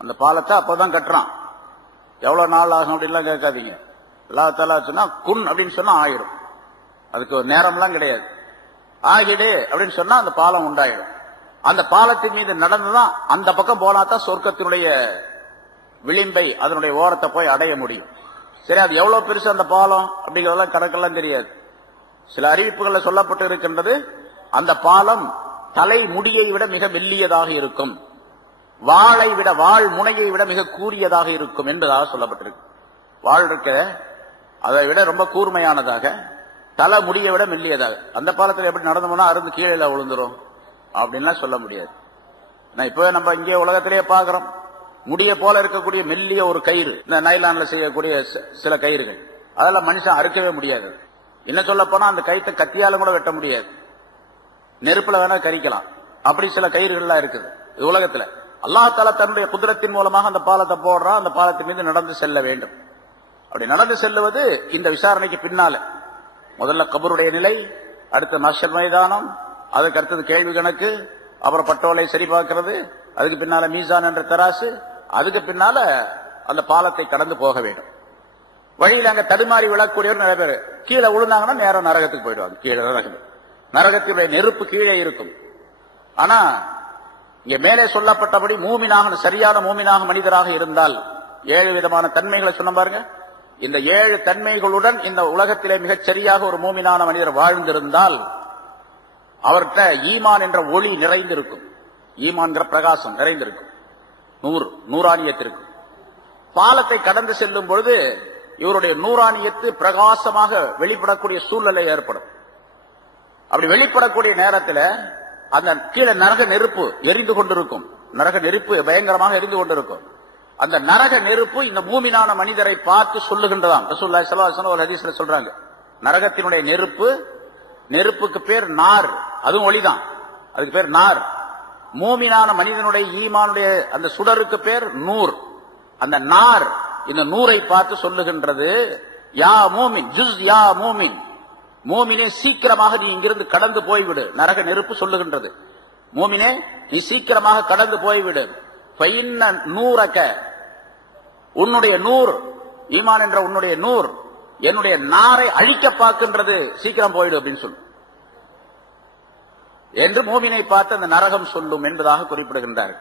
அந்த பாலத்தை அப்பதான் கட்டுறான். எவ்வளவு நாள் ஆகும் அப்படின்லாம் கேட்காதீங்க. அல்லாஹ் தஆலா சொன்னா குன் அப்படின்னு சொன்னா ஆயிரும். அதுக்கு ஒரு நேரம்லாம் கிடையாது. ஆகிடு அப்படின்னு சொன்னா அந்த பாலம் உண்டாயிடும். அந்த பாலத்தின் மீது நடந்துதான் அந்த பக்கம் போனாதான் சொர்க்கத்தினுடைய விளிம்பை அதனுடைய ஓரத்தை போய் அடைய முடியும். சரி, அது எவ்வளவு பெருசு அந்த பாலம் அப்படிங்கறதெல்லாம் கணக்கெல்லாம் தெரியாது. சில அறிவிப்புகள்ல சொல்லப்பட்டு இருக்கின்றது, அந்த பாலம் தலை முடியை விட மிக மெல்லியதாக இருக்கும், வாள் முனையை விட மிக கூரியதாக இருக்கும் என்பதாக சொல்லப்பட்டிருக்கு. வாள் இருக்க அதை விட ரொம்ப கூர்மையானதாக, தலை முடியை விட மெல்லியதாக. அந்த பாலத்தில் எப்படி நடந்து போனா அருந்து கீழே விழுந்துரும் அப்படின்லாம் சொல்ல முடியாது. இப்ப நம்ம இங்கே உலகத்திலேயே பாக்குறோம், முடிய போல இருக்கக்கூடிய மெல்லிய ஒரு கயிறு, இந்த நைலான்ல செய்யக்கூடிய சில கயிறுகள், அதெல்லாம் மனுஷன் அறுக்கவே முடியாது. என்ன சொல்ல போனா அந்த கயிற்றை கத்தியால கூட வெட்ட முடியாது, நெருப்புல வேணா கரிக்கலாம். அப்படி சில கயிறுகள்லாம் இருக்குது உலகத்துல. அல்லாஹ் தஆலா தன்னுடைய குதிரத்தின் மூலமாக அந்த பாலத்தை போடுறான். அந்த பாலத்தின் மீது நடந்து செல்ல வேண்டும். அப்படி நடந்து செல்லுவது இந்த விசாரணைக்கு பின்னால முதல்ல கபருடைய நிலை, அடுத்த மஹ்ஷர் மைதானம், அதுக்கு அடுத்தது கேள்வி கணக்கு, அப்புறம் பட்டோலை சரி பார்க்கிறது, அதுக்கு பின்னால மீசான் என்ற தராசு, அதுக்கு பின்னால அந்த பாலத்தை கடந்து போக வேண்டும். வழியில் அங்க தடுமாறி விழக்கூடியவர் நிறைய பேர் கீழே விழுந்தாங்கன்னா நேரம் நரகத்துக்கு போயிடுவாங்க. கீழே நரகத்தினுடைய நெருப்பு கீழே இருக்கும். ஆனா இங்க மேலே சொல்லப்பட்டபடி மூமினாக, சரியான மூமினாக மனிதராக இருந்தால் 7 விதமான தன்மைகளை சொன்ன பாருங்க. இந்த 7 தன்மைகளுடன் இந்த உலகத்திலே மிகச் சரியாக ஒரு மூமினான மனிதர் வாழ்ந்திருந்தால் அவர்கிட்ட ஈமான் என்ற ஒளி நிறைந்திருக்கும், ஈமான்கிற பிரகாசம் நிறைந்திருக்கும், நூறானியத்திற்கும். பாலத்தை கடந்து செல்லும் பொழுது இவருடைய நூறானியத்து பிரகாசமாக வெளிப்படக்கூடிய சூழ்நிலை ஏற்படும். அப்படி வெளிப்படக்கூடிய நேரத்தில் அந்த கீழே நரக நெருப்பு எரிந்து கொண்டிருக்கும். நரக நெருப்பு பயங்கரமாக எரிந்து கொண்டிருக்கும். அந்த நரக நெருப்பு இந்த மூமினான மனிதரை பார்த்து சொல்லுகின்றதாம். ரசூலுல்லாஹி ஸல்லல்லாஹு அலைஹி வஸல்லம் ஒரு ஹதீஸ்ல சொல்றாங்க, நரகத்தினுடைய நெருப்புக்கு பேர் நார், அதுவும் ஒளிதான், அதுக்கு பேர் நார். மூமினான மனிதனுடைய ஈமானுடைய அந்த சுடருக்கு பேர் நூர். அந்த நார் இந்த நூரை பார்த்து சொல்லுகின்றது, யா மூமின் ஜுஸ் யா மூமின், மூமினே சீக்கிரமாக நீ இங்கிருந்து கடந்து போய்விடு. நரக நெருப்பு சொல்லுகின்றது, மூமினே நீ சீக்கிரமாக கடந்து போய்விடு. ஃபைன்ன நூரக, உன்னுடைய நூர், ஈமான் என்ற உன்னுடைய நூர் என்னுடைய நாரை அழிக்க பார்க்கின்றது, சீக்கிரம் போயிடு அப்படின்னு சொல்லு என்று மூமினை பார்த்து அந்த நரகம் சொல்லும் என்பதாக குறிப்பிடுகின்றார்.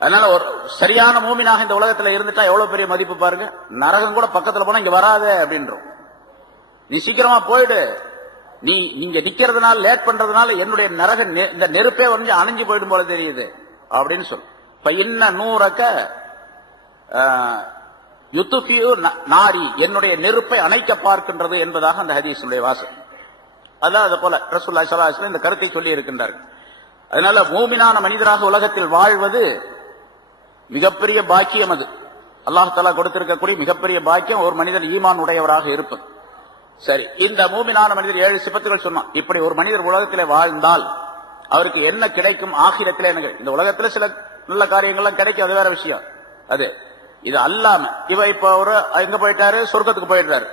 அதனால ஒரு சரியான மூமினாக இந்த உலகத்தில் இருந்துட்டா எவ்வளவு பெரிய மதிப்பு பாருங்க. நரகம் கூட பக்கத்துல போனா இங்க வராத அப்படின்றோம், நீ சீக்கிரமா போயிடு, நீ இங்க நிக்கிறதுனால லேட் பண்றதுனால என்னுடைய நரக இந்த நெருப்பே வந்து அணைஞ்சு போயிடும் போல தெரியுது அப்படின்னு சொல்லு. இப்ப இன்ன நூறக்க யுத்துஃபியு நாரி, என்னுடைய நெருப்பை அணைக்க பார்க்கின்றது என்பதாக அந்த ஹதீஸுடைய வாசகம். அதான் அது போல ரசூலுல்லாஹி ஸல்லல்லாஹு அலைஹி வஸல்லம் இந்த கருத்தை சொல்லி இருக்கின்றார்கள். அதனால மூமினான மனிதராக உலகத்தில் வாழ்வது மிகப்பெரிய பாக்கியம். அது அல்லாஹ் தஆலா கொடுத்திருக்கக்கூடிய மிகப்பெரிய பாக்கியம் ஒரு மனிதன் ஈமான் உடையவராக இருப்பது. சரி, இந்த மூமினான மனிதர் 7 சிபத்துகள் சொன்னான். இப்படி ஒரு மனிதர் உலகத்திலே வாழ்ந்தால் அவருக்கு என்ன கிடைக்கும் ஆகிரத்திலே? இந்த உலகத்துல சில நல்ல காரியங்கள்லாம் கிடைக்கும், அது வேற விஷயம். அது இது அல்லாம இவ இப்ப ஒரு எங்க போயிட்டாரு, சொர்க்கத்துக்கு போயிட்டாரு.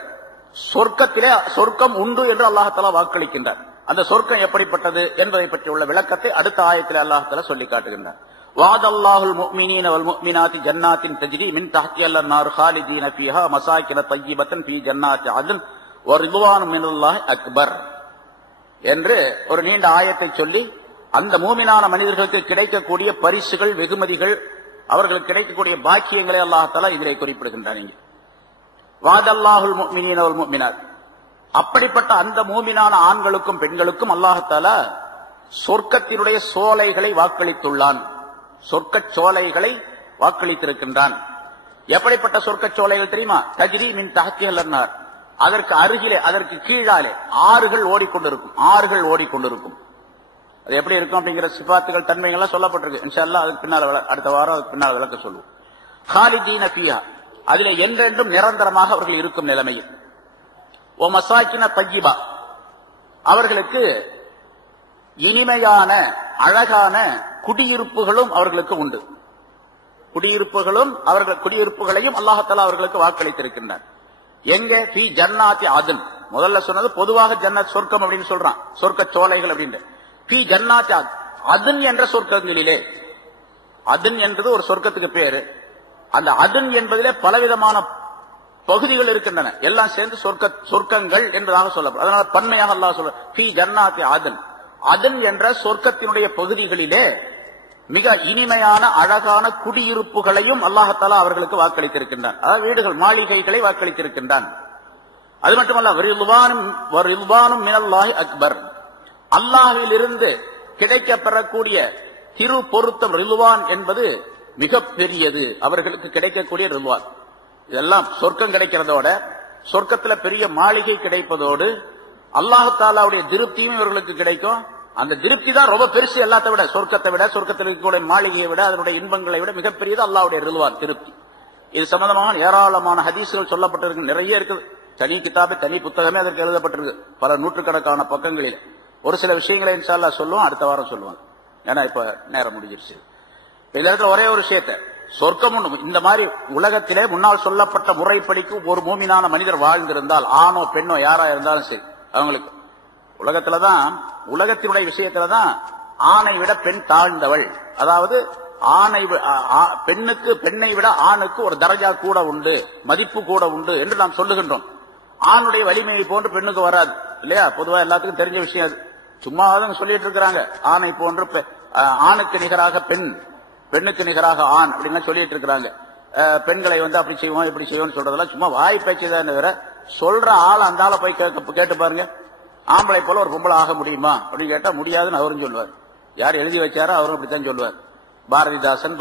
சொர்க்கத்திலே சொர்க்கம் உண்டு என்று அல்லாஹ் தஆலா வாக்களிக்கின்றார். அந்த சொர்க்கம் எப்படிப்பட்டது என்பதை பற்றி உள்ள விளக்கத்தை அடுத்த ஆயத்திலே அல்லாஹ் தஆலா சொல்லி காட்டுகின்றார். வஅதல்லாஹுல் முஃமினீன வல் முஃமினாத்தி ஜன்னாத்தின் தஜ்ரி மின் தஹ்திஹல் அன்ஹார் ஹாலிதீன ஃபீஹா மசாகின தய்யிபத்தன் ஃபீ ஜன்னாத்தி அத்ன் வ ரிضوان மினல்லாஹி அக்பர் என்று ஒரு நீண்ட ஆயத்தை சொல்லி அந்த மூமினான மனிதர்களுக்கு கிடைக்கக்கூடிய பரிசுகள், வெகுமதிகள், அவர்களுக்கு கிடைக்கக்கூடிய பாக்கியங்களை அல்லாஹ் தஆலா இதிலே குறிப்பிடுகின்றான். வாதல்லாஹுல் முஃமினீன வல் முஃமினாத், அப்படிப்பட்ட அந்த மூமினான ஆண்களுக்கும் பெண்களுக்கும் அல்லாஹ் தஆலா சொர்க்கத்தினுடைய சோலைகளை வாக்களித்துள்ளான். சொர்க்கச் சோலைகளை வாக்களித்திருக்கின்றான். எப்படிப்பட்ட சொர்க்கச் சோலைகள் தெரியுமா? தஜ்ரி மின் தஹ்திஹல் அன்ஹார், அதற்கு அருகிலே, அதற்கு கீழாலே ஆறுகள் ஓடிக்கொண்டிருக்கும். ஆறுகள் ஓடிக்கொண்டிருக்கும். அது எப்படி இருக்கும் அப்படிங்கிற சிபாத்துகள், தன்மைகள்லாம் சொல்லப்பட்டிருக்கு. இன்ஷா அல்லாஹ் அதுக்கு பின்னால் அடுத்த வாரம் அதுக்கு பின்னால் விளக்க சொல்லுவோம். காலிதீன ஃபீஹா, அதிலே என்றென்றும் நிரந்தரமாக அவர்கள் இருக்கும் நிலைமையில். ஓ மசாக்கின தய்யிபா, அவர்களுக்கு இனிமையான அழகான குடியிருப்புகளும் அவர்களுக்கு உண்டு. குடியிருப்புகளையும் அல்லாஹ் தஆலா அவர்களுக்கு வாக்களித்திருக்கின்றார். எங்க? ஃபீ ஜன்னாத்தி அதன். முதல்ல சொன்னது பொதுவாக ஜன்னத் சொர்க்கம் அப்படின்னு சொல்றான், சொர்க்க சோலைகள் அப்படின்னு. ஃபீ ஜன்னாத்தி அதன் என்ற சொர்க்கங்களிலே, அதன் என்பது ஒரு சொர்க்கத்துக்கு பேரு. அந்த அதன் என்பதிலே பலவிதமான பகுதிகள் இருக்கின்றன, எல்லாம் சேர்ந்து சொர்க்கங்கள் என்பதாக சொல்லப்படும். அதனால பன்மையாக அல்லாஹ் சொல்ற ஃபீ ஜன்னாத்தி அதன். அதன் என்ற சொர்க்கத்தினுடைய பகுதிகளிலே மிக இனிமையான அழகான குடியிருப்புகளையும் அல்லாஹ் தஆலா அவர்களுக்கு வாக்களித்திருக்கின்றான். அதாவது வீடுகள், மாளிகைகளை வாக்களித்திருக்கின்றான். அது மட்டுமல்ல, ரிதுவானும் மினல்லாஹி அக்பர், அல்லாஹ்வில் இருந்து கிடைக்கப்பெறக்கூடிய திரு பொருத்தம் ரிதுவான் என்பது மிக பெரியது. அவர்களுக்கு கிடைக்கக்கூடிய ரிதுவான், இதெல்லாம் சொர்க்கம் கிடைக்கிறதோட, சொர்க்கத்துல பெரிய மாளிகை கிடைப்பதோடு அல்லாஹ் தஆலாவுடைய திருப்தியும் இவர்களுக்கு கிடைக்கும். அந்த திருப்தி தான் ரொம்ப பெருசு, எல்லாத்தை விட, சொர்க்கத்தை விட, சொர்க்கத்தில் இருக்கக்கூடிய மாளிகையை விட, அதனுடைய இன்பங்களை விட மிகப்பெரியது அல்லாஹ்வுடைய ரிதுவான், திருப்தி. இது சம்பந்தமாக ஏராளமான ஹதீஸ்கள் சொல்லப்பட்டிருக்கு, நிறைய இருக்குது. தனி கிதாபே, தனி புத்தகமே அதற்கு எழுதப்பட்டிருக்கு, பல நூற்றுக்கணக்கான பக்கங்களில். ஒரு சில விஷயங்களை இன்ஷா அல்லாஹ் சொல்லுவோம், அடுத்த வாரம் சொல்லுவாங்க. ஏன்னா இப்ப நேரம் முடிஞ்சிருச்சு. இந்த இடத்துல ஒரே ஒரு விஷயத்தை, சொர்க்கம் இந்த மாதிரி உலகத்திலே முன்னால் சொல்லப்பட்ட முறைப்படிக்கு ஒரு மூமினான மனிதர் வாழ்ந்திருந்தால், ஆணோ பெண்ணோ யாரா இருந்தாலும் சரி, அவங்களுக்கு உலகத்துலதான், உலகத்தினுடைய விஷயத்துலதான் ஆணை விட பெண் தாழ்ந்தவள். அதாவது பெண்ணை விட ஆணுக்கு ஒரு தரஜா கூட உண்டு, மதிப்பு கூட உண்டு என்று நாம் சொல்லுகின்றோம். ஆணுடைய வலிமையை போன்று பெண்ணுக்கு வராது இல்லையா? பொதுவா எல்லாத்துக்கும் தெரிஞ்ச விஷயம் அது. சும்மாதான் சொல்லிட்டு இருக்கிறாங்க, ஆணை போன்று ஆணுக்கு நிகராக பெண், பெண்ணுக்கு நிகராக ஆண் அப்படின்னு சொல்லிட்டு இருக்கிறாங்க. பெண்களை அப்படி செய்வோம் இப்படி செய்வோம் சொல்றதெல்லாம் சும்மா வாய் பேச்சுதான் வேற. சொல்ற ஆள் அந்த ஆளை போய் கேட்டு பாருங்க, ஆம்பளை போல ஒரு பொம்பளை ஆக முடியுமா அப்படின்னு கேட்டா முடியாதுன்னு அவரும் சொல்லுவார். யார் எழுதி வச்சாரோ அவரும் அப்படித்தான் சொல்லுவார்.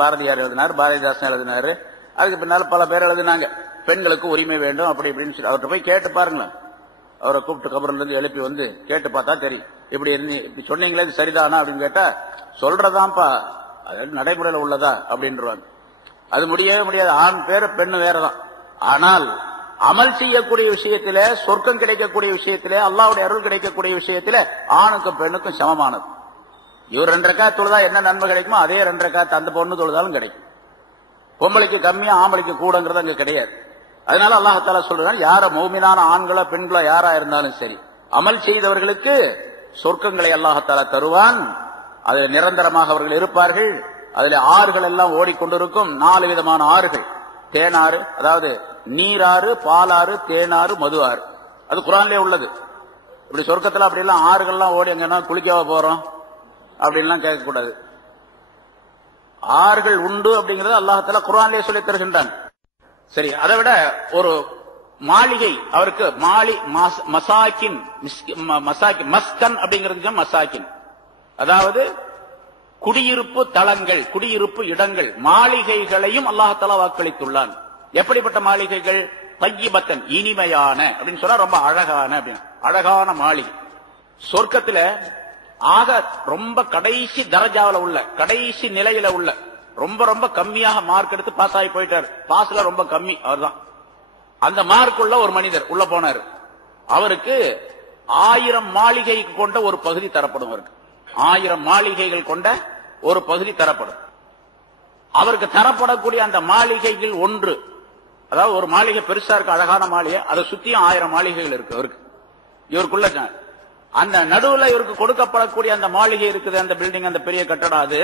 பாரதியார் எழுதினார், பாரதிதாசன் எழுதினாரு, அதுக்கு பின்னால பல பேர் எழுதினாங்க, பெண்களுக்கு உரிமை வேண்டும் அப்படி இப்படின்னு சொல்லி. அவர்கிட்ட போய் கேட்டு பாருங்களேன். அவரை கூப்பிட்டு கபர்ல இருந்து எழுப்பி கேட்டு பார்த்தா தெரியும். இப்படி சொன்னீங்களே இது சரிதானா அப்படின்னு கேட்டா, சொல்றதான்ப்பா, அதாவது நடைமுறையில் உள்ளதா அப்படின்றாங்க. அது முடியவே முடியாது. ஆண் பேரு பெண்ணு வேறதான். ஆனால் அமல் செய்யக்கூடிய விஷயத்தில, சொர்க்கம் கிடைக்கக்கூடிய விஷயத்திலே, அல்லாஹ்வுடைய அருள் கிடைக்கக்கூடிய விஷயத்தில ஆணுக்கும் பெண்ணுக்கும் சமமானது. இவர் 2 ரக்காத் தொழுதா என்ன நன்மை கிடைக்குமோ அதே 2 ரக்காத் அந்த பொண்ணு தொழுதாலும் கிடைக்கும். பொம்பளைக்கு கம்மியா ஆம்பளைக்கு கூடங்கிறது அங்க கிடையாது. அதனால அல்லாஹ் தஆலா சொல்றான், யார மௌமினான ஆண்களோ பெண்களோ யாரா இருந்தாலும் சரி, அமல் செய்தவர்களுக்கு சொர்க்கங்களை அல்லாஹ் தஆலா தருவான். அதில் நிரந்தரமாக அவர்கள் இருப்பார்கள். அதில் ஆறுகள் எல்லாம் ஓடிக்கொண்டிருக்கும். 4 விதமான ஆறுகள். தேனாறு, அதாவது நீராறு, பாலாறு, தேனாறு, மது ஆறு. அது குர்ஆன்லயே உள்ளது. இப்படி சொர்க்கத்துல அப்படி எல்லாம் ஆறுகள்லாம் ஓடி அங்கன்னா குளிக்கவா போறோம் அப்படின்லாம் கேட்கக்கூடாது. ஆறுகள் உண்டு அப்படிங்கறது அல்லாஹ் தஆலா குர்ஆன்லயே சொல்லி தருகின்றான். சரி, அதை விட ஒரு மாளிகை அவருக்கு மசாக்கின், மஸ்கன் அப்படிங்கிறது மசாக்கின், அதாவது குடியிருப்பு தளங்கள், குடியிருப்பு இடங்கள், மாளிகைகளையும் அல்லாஹ் தஆலா வாக்களித்துள்ளான். எப்படிப்பட்ட மாளிகைகள்? தய்யிபத்தன், இனிமையான அப்படின்னு சொன்னா ரொம்ப அழகான அப்படின்னு, அழகான மாளிகை. சொர்க்கத்துல ஆக ரொம்ப கடைசி தரஜாவில உள்ள, கடைசி நிலையில உள்ள, ரொம்ப ரொம்ப கம்மியாக மார்க் எடுத்து பாஸ் ஆகி போயிட்டார். பாஸ்ல ரொம்ப கம்மி அவர்தான். அந்த மார்க் உள்ள ஒரு மனிதர் உள்ள போனார். அவருக்கு 1000 மாளிகை கொண்ட ஒரு பகுதி தரப்படும். அவருக்கு 1000 மாளிகைகள் கொண்ட ஒரு பகுதி தரப்படும். அவருக்கு தரப்படக்கூடிய அந்த மாளிகைகள் ஒன்று, அதாவது ஒரு மாளிகை பெருசா இருக்கு, அழகான மாளிகை, அதை சுத்தியும் 1000 மாளிகைகள் இருக்கு அவருக்கு. இவருக்குள்ள அந்த நடுவுல இவருக்கு கொடுக்கப்படக்கூடிய அந்த மாளிகை இருக்குது, அந்த பில்டிங், அந்த பெரிய கட்டடம், அது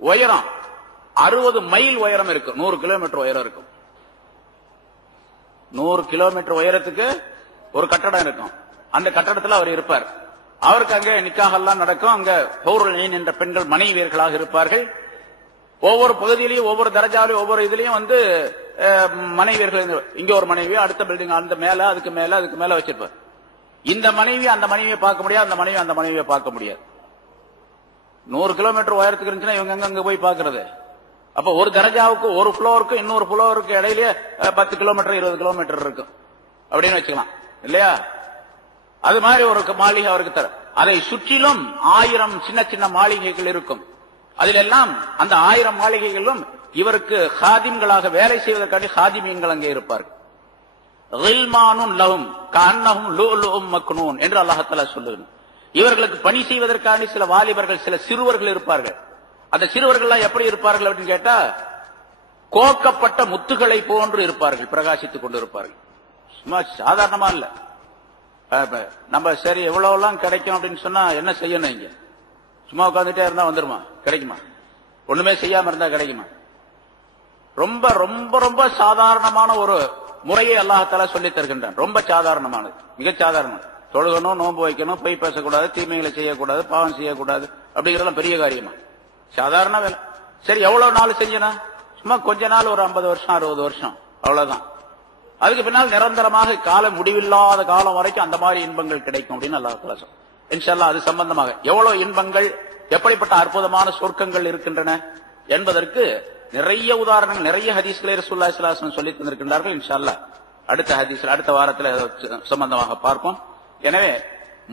உயரம் 60 மைல் உயரம் இருக்கு. 100 கிலோமீட்டர் உயரம் இருக்கும். 100 கிலோமீட்டர் உயரத்துக்கு ஒரு கட்டடம் இருக்கும். அந்த கட்டடத்தில் அவர் இருப்பார். அவருக்கு அங்கே நிக்காஹெல்லாம் நடக்கும். அங்க ஹூருல் ஈன் என்ற பெண்கள் மனைவியர்களாக இருப்பார்கள். ஒவ்வொரு பகுதியிலையும் ஒவ்வொரு தரஜாலையும் ஒவ்வொரு இதுலயும் மனைவியர்கள், இங்க ஒரு மனைவி, அடுத்த பில்டிங் அந்த மேல அதுக்கு மேல வச்சிருப்பார். இந்த மனைவி அந்த மனைவியை பார்க்க முடியாது, அந்த மனைவி அந்த மனைவியை பார்க்க முடியாது. 100 கிலோமீட்டர் உயரத்துக்கு இருந்துச்சுன்னா இவங்க அங்க போய் பாக்குறது. அப்ப ஒரு தரஜாவுக்கு ஒரு புளோருக்கு இன்னொரு புளோருக்கு இடையிலேயே 10 கிலோமீட்டர் 20 கிலோமீட்டர் இருக்கும் அப்படின்னு வச்சுக்கலாம் இல்லையா? அது மாதிரி ஒரு மாளிகை அவருக்கு தர. அதை சுற்றிலும் 1000 சின்ன சின்ன மாளிகைகள் இருக்கும். அதிலெல்லாம் அந்த 1000 மாளிகைகளும் இவருக்கு ஹாதிம்களாக வேலை செய்வதற்காக ஹாதிமீன்கள் அங்கே இருப்பார்கள். என்று அல்லாஹ் தஆலா சொல்லுகிறார். இவர்களுக்கு பணி செய்வதற்காக சில வாலிபர்கள், சில சிறுவர்கள் இருப்பார்கள். அந்த சிறுவர்கள் எப்படி இருப்பார்கள் அப்படின்னு கேட்டா, கோக்கப்பட்ட முத்துகளை போன்று இருப்பார்கள், பிரகாசித்துக் கொண்டு இருப்பார்கள். சும்மா சாதாரணமா இல்ல. நம்ம சரி எவ்வளவு கிடைக்கும் அப்படின்னு சொன்னா என்ன செய்யணும்? இங்க சும்மா உட்காந்துட்டே இருந்தா வந்துருமா? கிடைக்குமா? ஒண்ணுமே செய்யாம இருந்தா கிடைக்குமா? ரொம்ப ரொம்ப ரொம்ப சாதாரணமான ஒரு முறையை அல்லாஹ் தஆலா சொல்லித் தருகின்றான். ரொம்ப சாதாரணமானது, மிக சாதாரணம். தொழுகணும், நோன்பு வைக்கணும், பொய் பேசக்கூடாது, தீமைகளை செய்யக்கூடாது, பாவம் செய்யக்கூடாது, அப்படிங்கறதெல்லாம் பெரிய காரியமா? சாதாரண வேலை. சரி எவ்வளவு நாள் செஞ்சனா? சும்மா கொஞ்ச நாள், ஒரு 50 வருஷம் 60 வருஷம், அவ்வளவுதான். அதுக்கு பின்னால் நிரந்தரமாக காலம் முடிவில்லாத காலம் வரைக்கும் அந்த மாதிரி இன்பங்கள் கிடைக்கும் அப்படின்னு அல்லாஹ் தஆலா சொல்றான். இன்ஷா அல்லாஹ் அது சம்பந்தமாக எவ்வளவு இன்பங்கள், எப்படிப்பட்ட அற்புதமான சொர்க்கங்கள் இருக்கின்றன என்பதற்கு நிறைய உதாரணங்கள், நிறைய ஹதீஸ்களை ரசூலுல்லாஹி ஸல்லல்லாஹு அலைஹி வஸல்லம் சொல்லி தந்திருக்கின்றார்கள். இன்ஷா அல்லாஹ் அடுத்த ஹதீஸ்ல அடுத்த வாரத்தில் சம்பந்தமாக பார்ப்போம். எனவே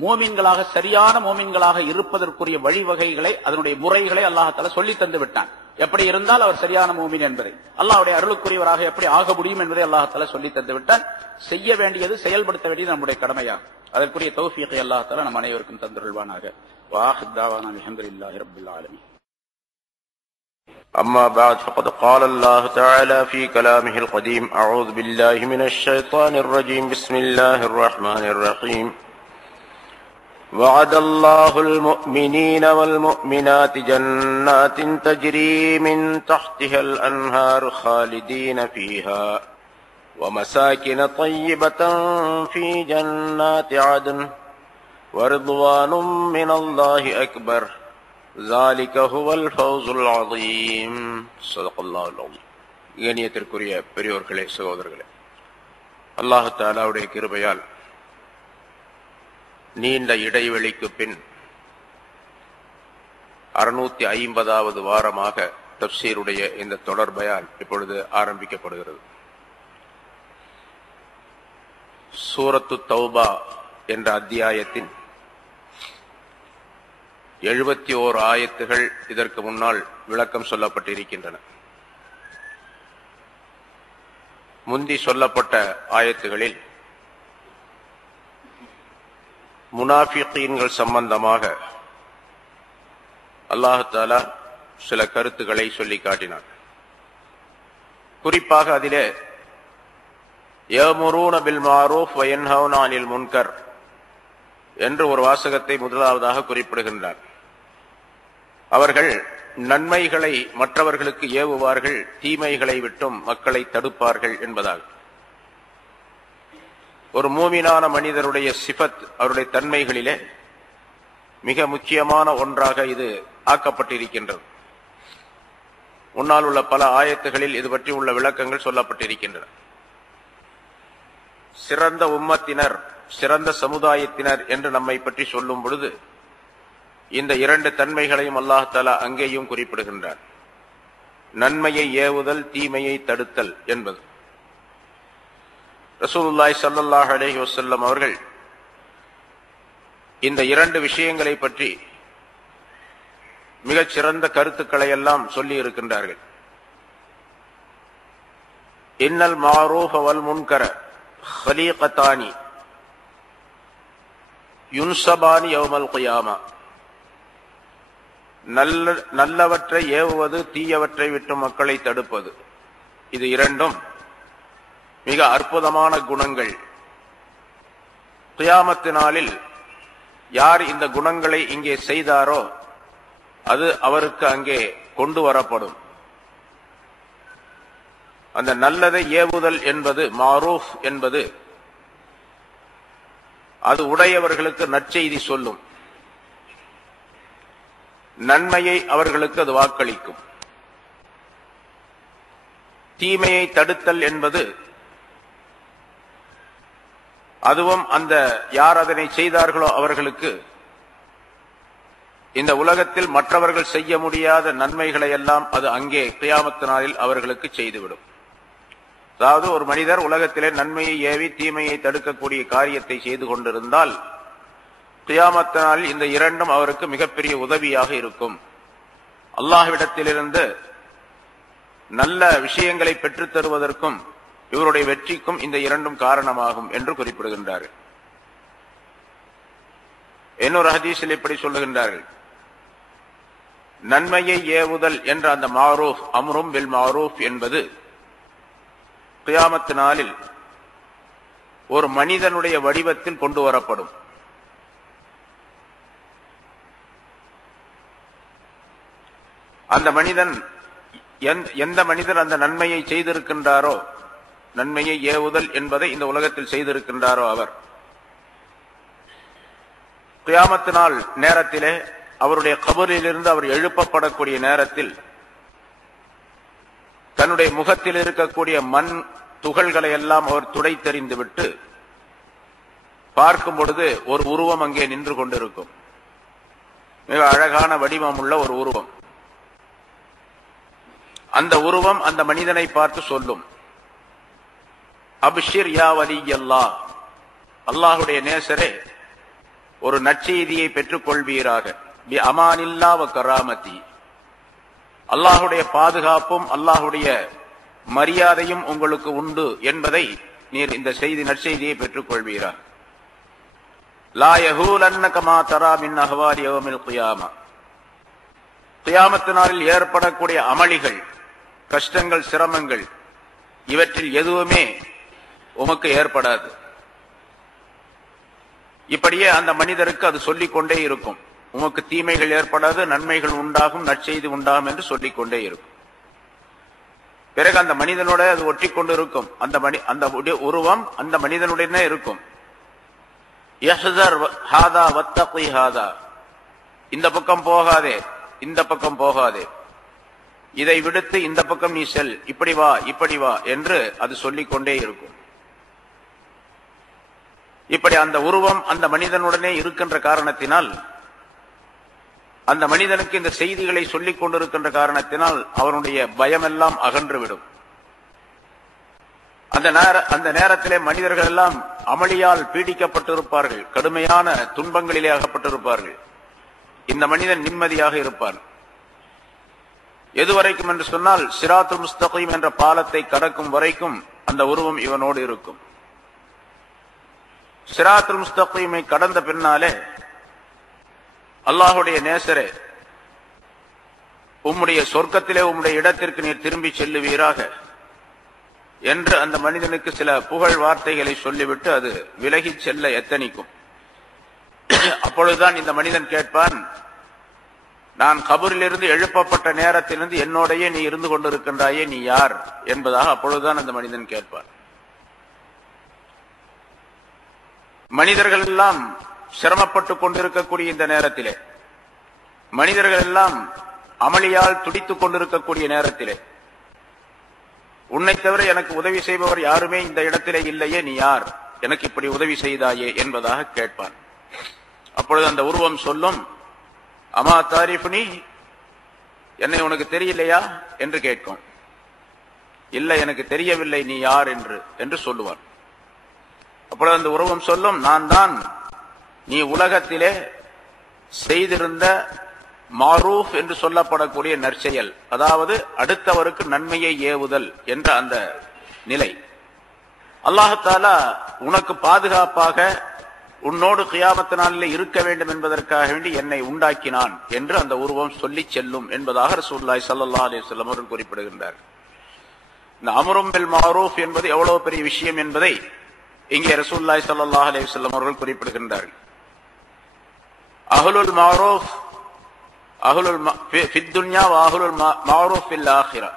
மூமின்களாக, சரியான மூமின்களாக இருப்பதற்குரிய வழிவகைகளை, அதனுடைய முறைகளை அல்லாஹ் தஆலா சொல்லி தந்து விட்டான். எப்படி இருந்தால் அவர் சரியான மூமின் என்பதை, அல்லாஹ்வுடைய அருளுக்குரியவராக எப்படி ஆக முடியும் என்பதை அல்லாஹ் தஆலா சொல்லி தந்து விட்டான். செய்ய வேண்டியது, செயல்படுத்த வேண்டியது நம்முடைய கடமையாகும். அதற்குரிய தௌஃபீகை அல்லாஹ் தஆலா நம் அனைவருக்கும் தந்தருள்வானாக. வாஹித் தாவானா அல்ஹம்துலில்லாஹி ரப்பில் ஆலமீன். أما بعد فقد قال الله تعالى في كلامه القديم: أعوذ بالله من الشيطان الرجيم. بسم الله الرحمن الرحيم. وعد الله المؤمنين والمؤمنات جنات تجري من تحتها الأنهار خالدين فيها ومساكن طيبة في جنات عدن ورضوان من الله أكبر ذلك هو الفوز العظيم. صدق الله العظيم. கண்ணியத்திற்குரிய பெரியோர்களே, சகோதரர்களே, அல்லாஹ் தஆலாவுடைய கிருபையால் நீண்ட இடைவெளிக்கு பின் 650வது வாரமாக தஃப்சீருடைய இந்த தொடர் பயான் இப்பொழுது ஆரம்பிக்கப்படுகிறது. சூரத்து தௌபா என்ற அத்தியாயத்தின் 71 ஆயத்துகள் இதற்கு முன்னால் விளக்கம் சொல்லப்பட்டிருக்கின்றன. முந்தி சொல்லப்பட்ட ஆயத்துகளில் முனாஃபிகீன்கள் சம்பந்தமாக அல்லாஹ் தஆலா சில கருத்துக்களை சொல்லி காட்டினார். குறிப்பாக அதிலே யஅமுரூன பில் மஅரூஃப் வ யன்ஹவுன அனில் முன்கர் என்று ஒரு வாசகத்தை முதலாவதாக குறிப்பிடுகின்றார். அவர்கள் நன்மைகளை மற்றவர்களுக்கு ஏவுவார்கள், தீமைகளை விட்டும் மக்களை தடுப்பார்கள் என்பதாக. ஒரு மூமினான மனிதருடைய சிஃபத், அவருடைய தன்மைகளிலே மிக முக்கியமான ஒன்றாக இது ஆக்கப்பட்டிருக்கின்றது. முன்னால் உள்ள பல ஆயத்துகளில் இது பற்றி உள்ள விளக்கங்கள் சொல்லப்பட்டிருக்கின்றன. சிறந்த உம்மத்தினர், சிறந்த சமுதாயத்தினர் என்று நம்மை பற்றி சொல்லும் பொழுது இந்த 2 தன்மைகளையும் அல்லாஹ் தஆலா அங்கேயும் குறிப்பிடுகின்றார். நன்மையை ஏவுதல், தீமையை தடுத்தல் என்பது. ரசூலுல்லாஹி ஸல்லல்லாஹு அலைஹி வஸல்லம் அவர்கள் இந்த 2 விஷயங்களை பற்றி மிகச் சிறந்த கருத்துக்களை எல்லாம் சொல்லி இருக்கின்றார்கள். இன்னல் மஅரூஃப வல் முன்கர ஹலீகதானி யுன்சபானி யௌமல் கியாமா. நல்லவற்றை ஏவுவது, தீயவற்றை விட்டு மக்களை தடுப்பது, இது 2ம் மிக அற்புதமான குணங்கள். கியாமத்து நாளில் யார் இந்த குணங்களை இங்கே செய்தாரோ அது அவருக்கு அங்கே கொண்டு வரப்படும். அந்த நல்லதை ஏவுதல் என்பது, மாரூஃப் என்பது, அது உடையவர்களுக்கு நற்செய்தி சொல்லும். நன்மையை அவர்களுக்கு அது வாக்களிக்கும். தீமையை தடுத்தல் என்பது அதுவும் அந்த யார் அதனை செய்தார்களோ அவர்களுக்கு இந்த உலகத்தில் மற்றவர்கள் செய்ய முடியாத நன்மைகளை எல்லாம் அது அங்கே கியாமத் நாளில் அவர்களுக்கு செய்துவிடும். அதாவது ஒரு மனிதர் உலகத்திலே நன்மையை ஏவி தீமையை தடுக்கக்கூடிய காரியத்தை செய்து கொண்டிருந்தால் கியாமத் நாளில் இந்த இரண்டும் அவருக்கு மிகப்பெரிய உதவியாக இருக்கும். அல்லாஹ்விடத்திலிருந்து நல்ல விஷயங்களை பெற்றுத் தருவதற்கும் இவருடைய வெற்றிக்கும் இந்த இரண்டும் காரணமாகும் என்று குறிப்பிடுகின்றார்கள். இன்னொரு ஹதீஸில் இப்படி சொல்லுகின்றார்கள், நன்மையை ஏவுதல் என்ற அந்த மாரூஃப், அம்ரும் பில் மாரூஃப் என்பது கியாமத் நாளில் ஒரு மனிதனுடைய வடிவத்தில் கொண்டு வரப்படும். அந்த மனிதன் எந்த மனிதர் அந்த நன்மையை செய்திருக்கின்றாரோ, நன்மையை ஏவுதல் என்பதை இந்த உலகத்தில் செய்திருக்கின்றாரோ அவர் கியாமத் நாள் நேரத்திலே அவருடைய கபரிலிருந்து அவர் எழுப்பப்படக்கூடிய நேரத்தில் தன்னுடைய முகத்தில் இருக்கக்கூடிய மண் துகள்களை எல்லாம் அவர் துடைத்தெறிந்து விட்டு பார்க்கும் பொழுது ஒரு உருவம் அங்கே நின்று கொண்டிருக்கும். மிக அழகான வடிவம் உள்ள ஒரு உருவம். அந்த உருவம் அந்த மனிதனை பார்த்து சொல்லும், அப்ஷிர் யா வலியல்லாஹ், அல்லாஹ்வுடைய நேசரே ஒரு நற்செய்தியை பெற்றுக் கொள்வீராக, பி அமானில்லா வ கராமதி, அல்லாஹ்வுடைய பாதுகாப்பும் அல்லாஹ்வுடைய மரியாதையும் உங்களுக்கு உண்டு என்பதை நீர் இந்த நற்செய்தியை பெற்றுக் கொள்வீராக. லா யஹூலன்னக மா தரா மின் அஹ்வாலி யௌமில் கியாமா, கியாமத் நாளில் ஏற்படக்கூடிய அமளிகள், கஷ்டங்கள், சிரமங்கள், இவற்றில் எதுவுமே உமக்கு ஏற்படாது. இப்படியே அந்த மனிதருக்கு அது சொல்லிக் கொண்டே இருக்கும். உமக்கு தீமைகள் ஏற்படாது, நன்மைகள் உண்டாகும், நற்செய்தி உண்டாகும் என்று சொல்லிக் கொண்டே இருக்கும். பிறகு அந்த மனிதனோட அது ஒட்டி கொண்டு இருக்கும். அந்த உருவம் அந்த மனிதனுடனே இருக்கும். யஹ்ஸர் ஹாதா வத்தகி ஹாதா, இந்த பக்கம் போகாதே, இந்த பக்கம் போகாதே, இதை விடுத்து இந்த பக்கம் நீ செல், இப்படி வா இப்படி வா என்று அது சொல்லிக் கொண்டே இருக்கும். இப்படி அந்த உருவம் அந்த மனிதனுடனே இருக்கின்ற காரணத்தினால், அந்த மனிதனுக்கு இந்த செய்திகளை சொல்லிக் கொண்டிருக்கின்ற காரணத்தினால் அவனுடைய பயமெல்லாம் அகன்றுவிடும். அந்த நேரத்திலே மனிதர்கள் எல்லாம் அமளியால் பீடிக்கப்பட்டிருப்பார்கள், கடுமையான துன்பங்களிலே அகப்பட்டிருப்பார்கள். இந்த மனிதன் நிம்மதியாக இருப்பான். எதுவரைக்கும் என்று சொன்னால், சிராத்துல் முஸ்தகீம் என்ற பாலத்தை கடக்கும் வரைக்கும் அந்த உருவம் இவனோடு இருக்கும். சிராத்துல் முஸ்தகீமை கடந்த பின்னாலே, அல்லாஹுடைய நேசரே, உம்முடைய சொர்க்கத்திலே உம்முடைய இடத்திற்கு நீர் திரும்பி செல்லுவீராக என்று அந்த மனிதனுக்கு சில புகழ் வார்த்தைகளை சொல்லிவிட்டு அது விலகி செல்ல எத்தனிக்கும். அப்பொழுதுதான் இந்த மனிதன் கேட்பான், நான் கபரிலிருந்து எழுப்பப்பட்ட நேரத்திலிருந்து என்னோடையே நீ இருந்து கொண்டிருக்கின்றாயே, நீ யார் என்பதாக அப்பொழுதுதான் அந்த மனிதன் கேட்பான். மனிதர்கள் எல்லாம் சிரமப்பட்டுக் கொண்டிருக்கக்கூடிய இந்த நேரத்திலே, மனிதர்கள் எல்லாம் அமளியால் துடித்துக் கொண்டிருக்கக்கூடிய நேரத்திலே, உன்னை தவிர எனக்கு உதவி செய்பவர் யாருமே இந்த இடத்திலே இல்லையே, நீ யார், எனக்கு இப்படி உதவி செய்தாயே என்பதாக கேட்பான். அப்பொழுது அந்த உருவம் சொல்லும், அமா தாரிஃப்னி, என்னை உனக்கு தெரியலையா என்று கேட்கும். இல்லை, எனக்கு தெரியவில்லை நீ யார் என்று சொல்லுவான். அப்பொழுது அந்த உருவம் சொல்லும், நான் தான் நீ உலகத்திலே செய்திருந்த மாரூஃப் என்று சொல்லப்படக்கூடிய நற்செயல், அதாவது அடுத்தவருக்கு நன்மையை ஏவுதல் என்ற அந்த நிலை. அல்லாஹ் தஆலா உனக்கு பாதுகாப்பாக உன்னோடு கியாமத் நாளில் இருக்க வேண்டும் என்பதற்காக வேண்டி என்னை உண்டாக்கினான் என்று அந்த உருவம் சொல்லி செல்லும் என்பதாக ரசூலுல்லாஹி ஸல்லல்லாஹு அலைஹி வஸல்லம் அவர்கள் குறிப்பிடுகின்றார். இந்த அம்ரும் பில் மஅரூஃப் என்பது எவ்வளவு பெரிய விஷயம் என்பதை இங்கே ரசூலுல்லாஹி ஸல்லல்லாஹு அலைஹி வஸல்லம் அவர்கள் குறிப்பிடுகின்றார்கள். அஹ்லுல் மஅரூஃப் ஃபித் துன்யா வ அஹ்லுல் மஅரூஃப் ஃபில் ஆখিরা,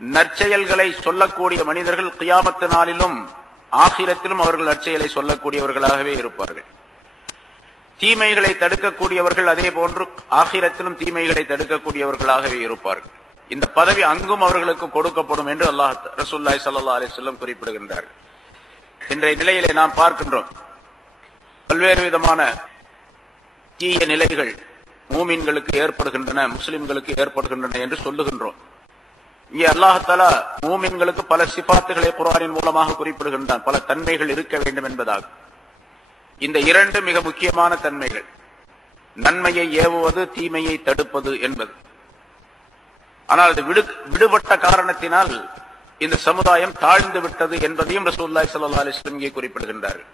நற்செயல்களை சொல்லக்கூடிய மனிதர்கள் கியாமத் நாளிலும் ஆகிரத்திலும் அவர்கள் நற்செயலை சொல்லக்கூடியவர்களாகவே இருப்பார்கள். தீமைகளை தடுக்கக்கூடியவர்கள் அதே போன்று ஆகிரத்திலும் தீமைகளை தடுக்கக்கூடியவர்களாகவே இருப்பார்கள். இந்த பதவி அங்கும் அவர்களுக்கு கொடுக்கப்படும் என்று ரசூலுல்லாஹி ஸல்லல்லாஹு அலைஹி வஸல்லம் குறிப்பிடுகின்றார்கள். இன்றைய நிலையிலே நாம் பார்க்கின்றோம், பல்வேறு விதமான தீய நிலைகள் மூமின்களுக்கு ஏற்படுகின்றன, முஸ்லிம்களுக்கு ஏற்படுகின்றன என்று சொல்லுகின்றோம். இங்கே அல்லாஹ் தஆலா மூமின்களுக்கு பல சிபாத்துகளை குர்ஆனின் மூலமாக குறிப்பிடுகின்றான், பல தன்மைகள் இருக்க வேண்டும் என்பதாக. இந்த இரண்டு மிக முக்கியமான தன்மைகள், நன்மையை ஏவுவது, தீமையை தடுப்பது என்பது. ஆனால் அது விடுபட்ட காரணத்தினால் இந்த சமுதாயம் தாழ்ந்து விட்டது என்பதையும் ரசூலுல்லாஹி ஸல்லல்லாஹு அலைஹி வஸல்லம் இங்கே குறிப்பிடுகின்றார்கள்.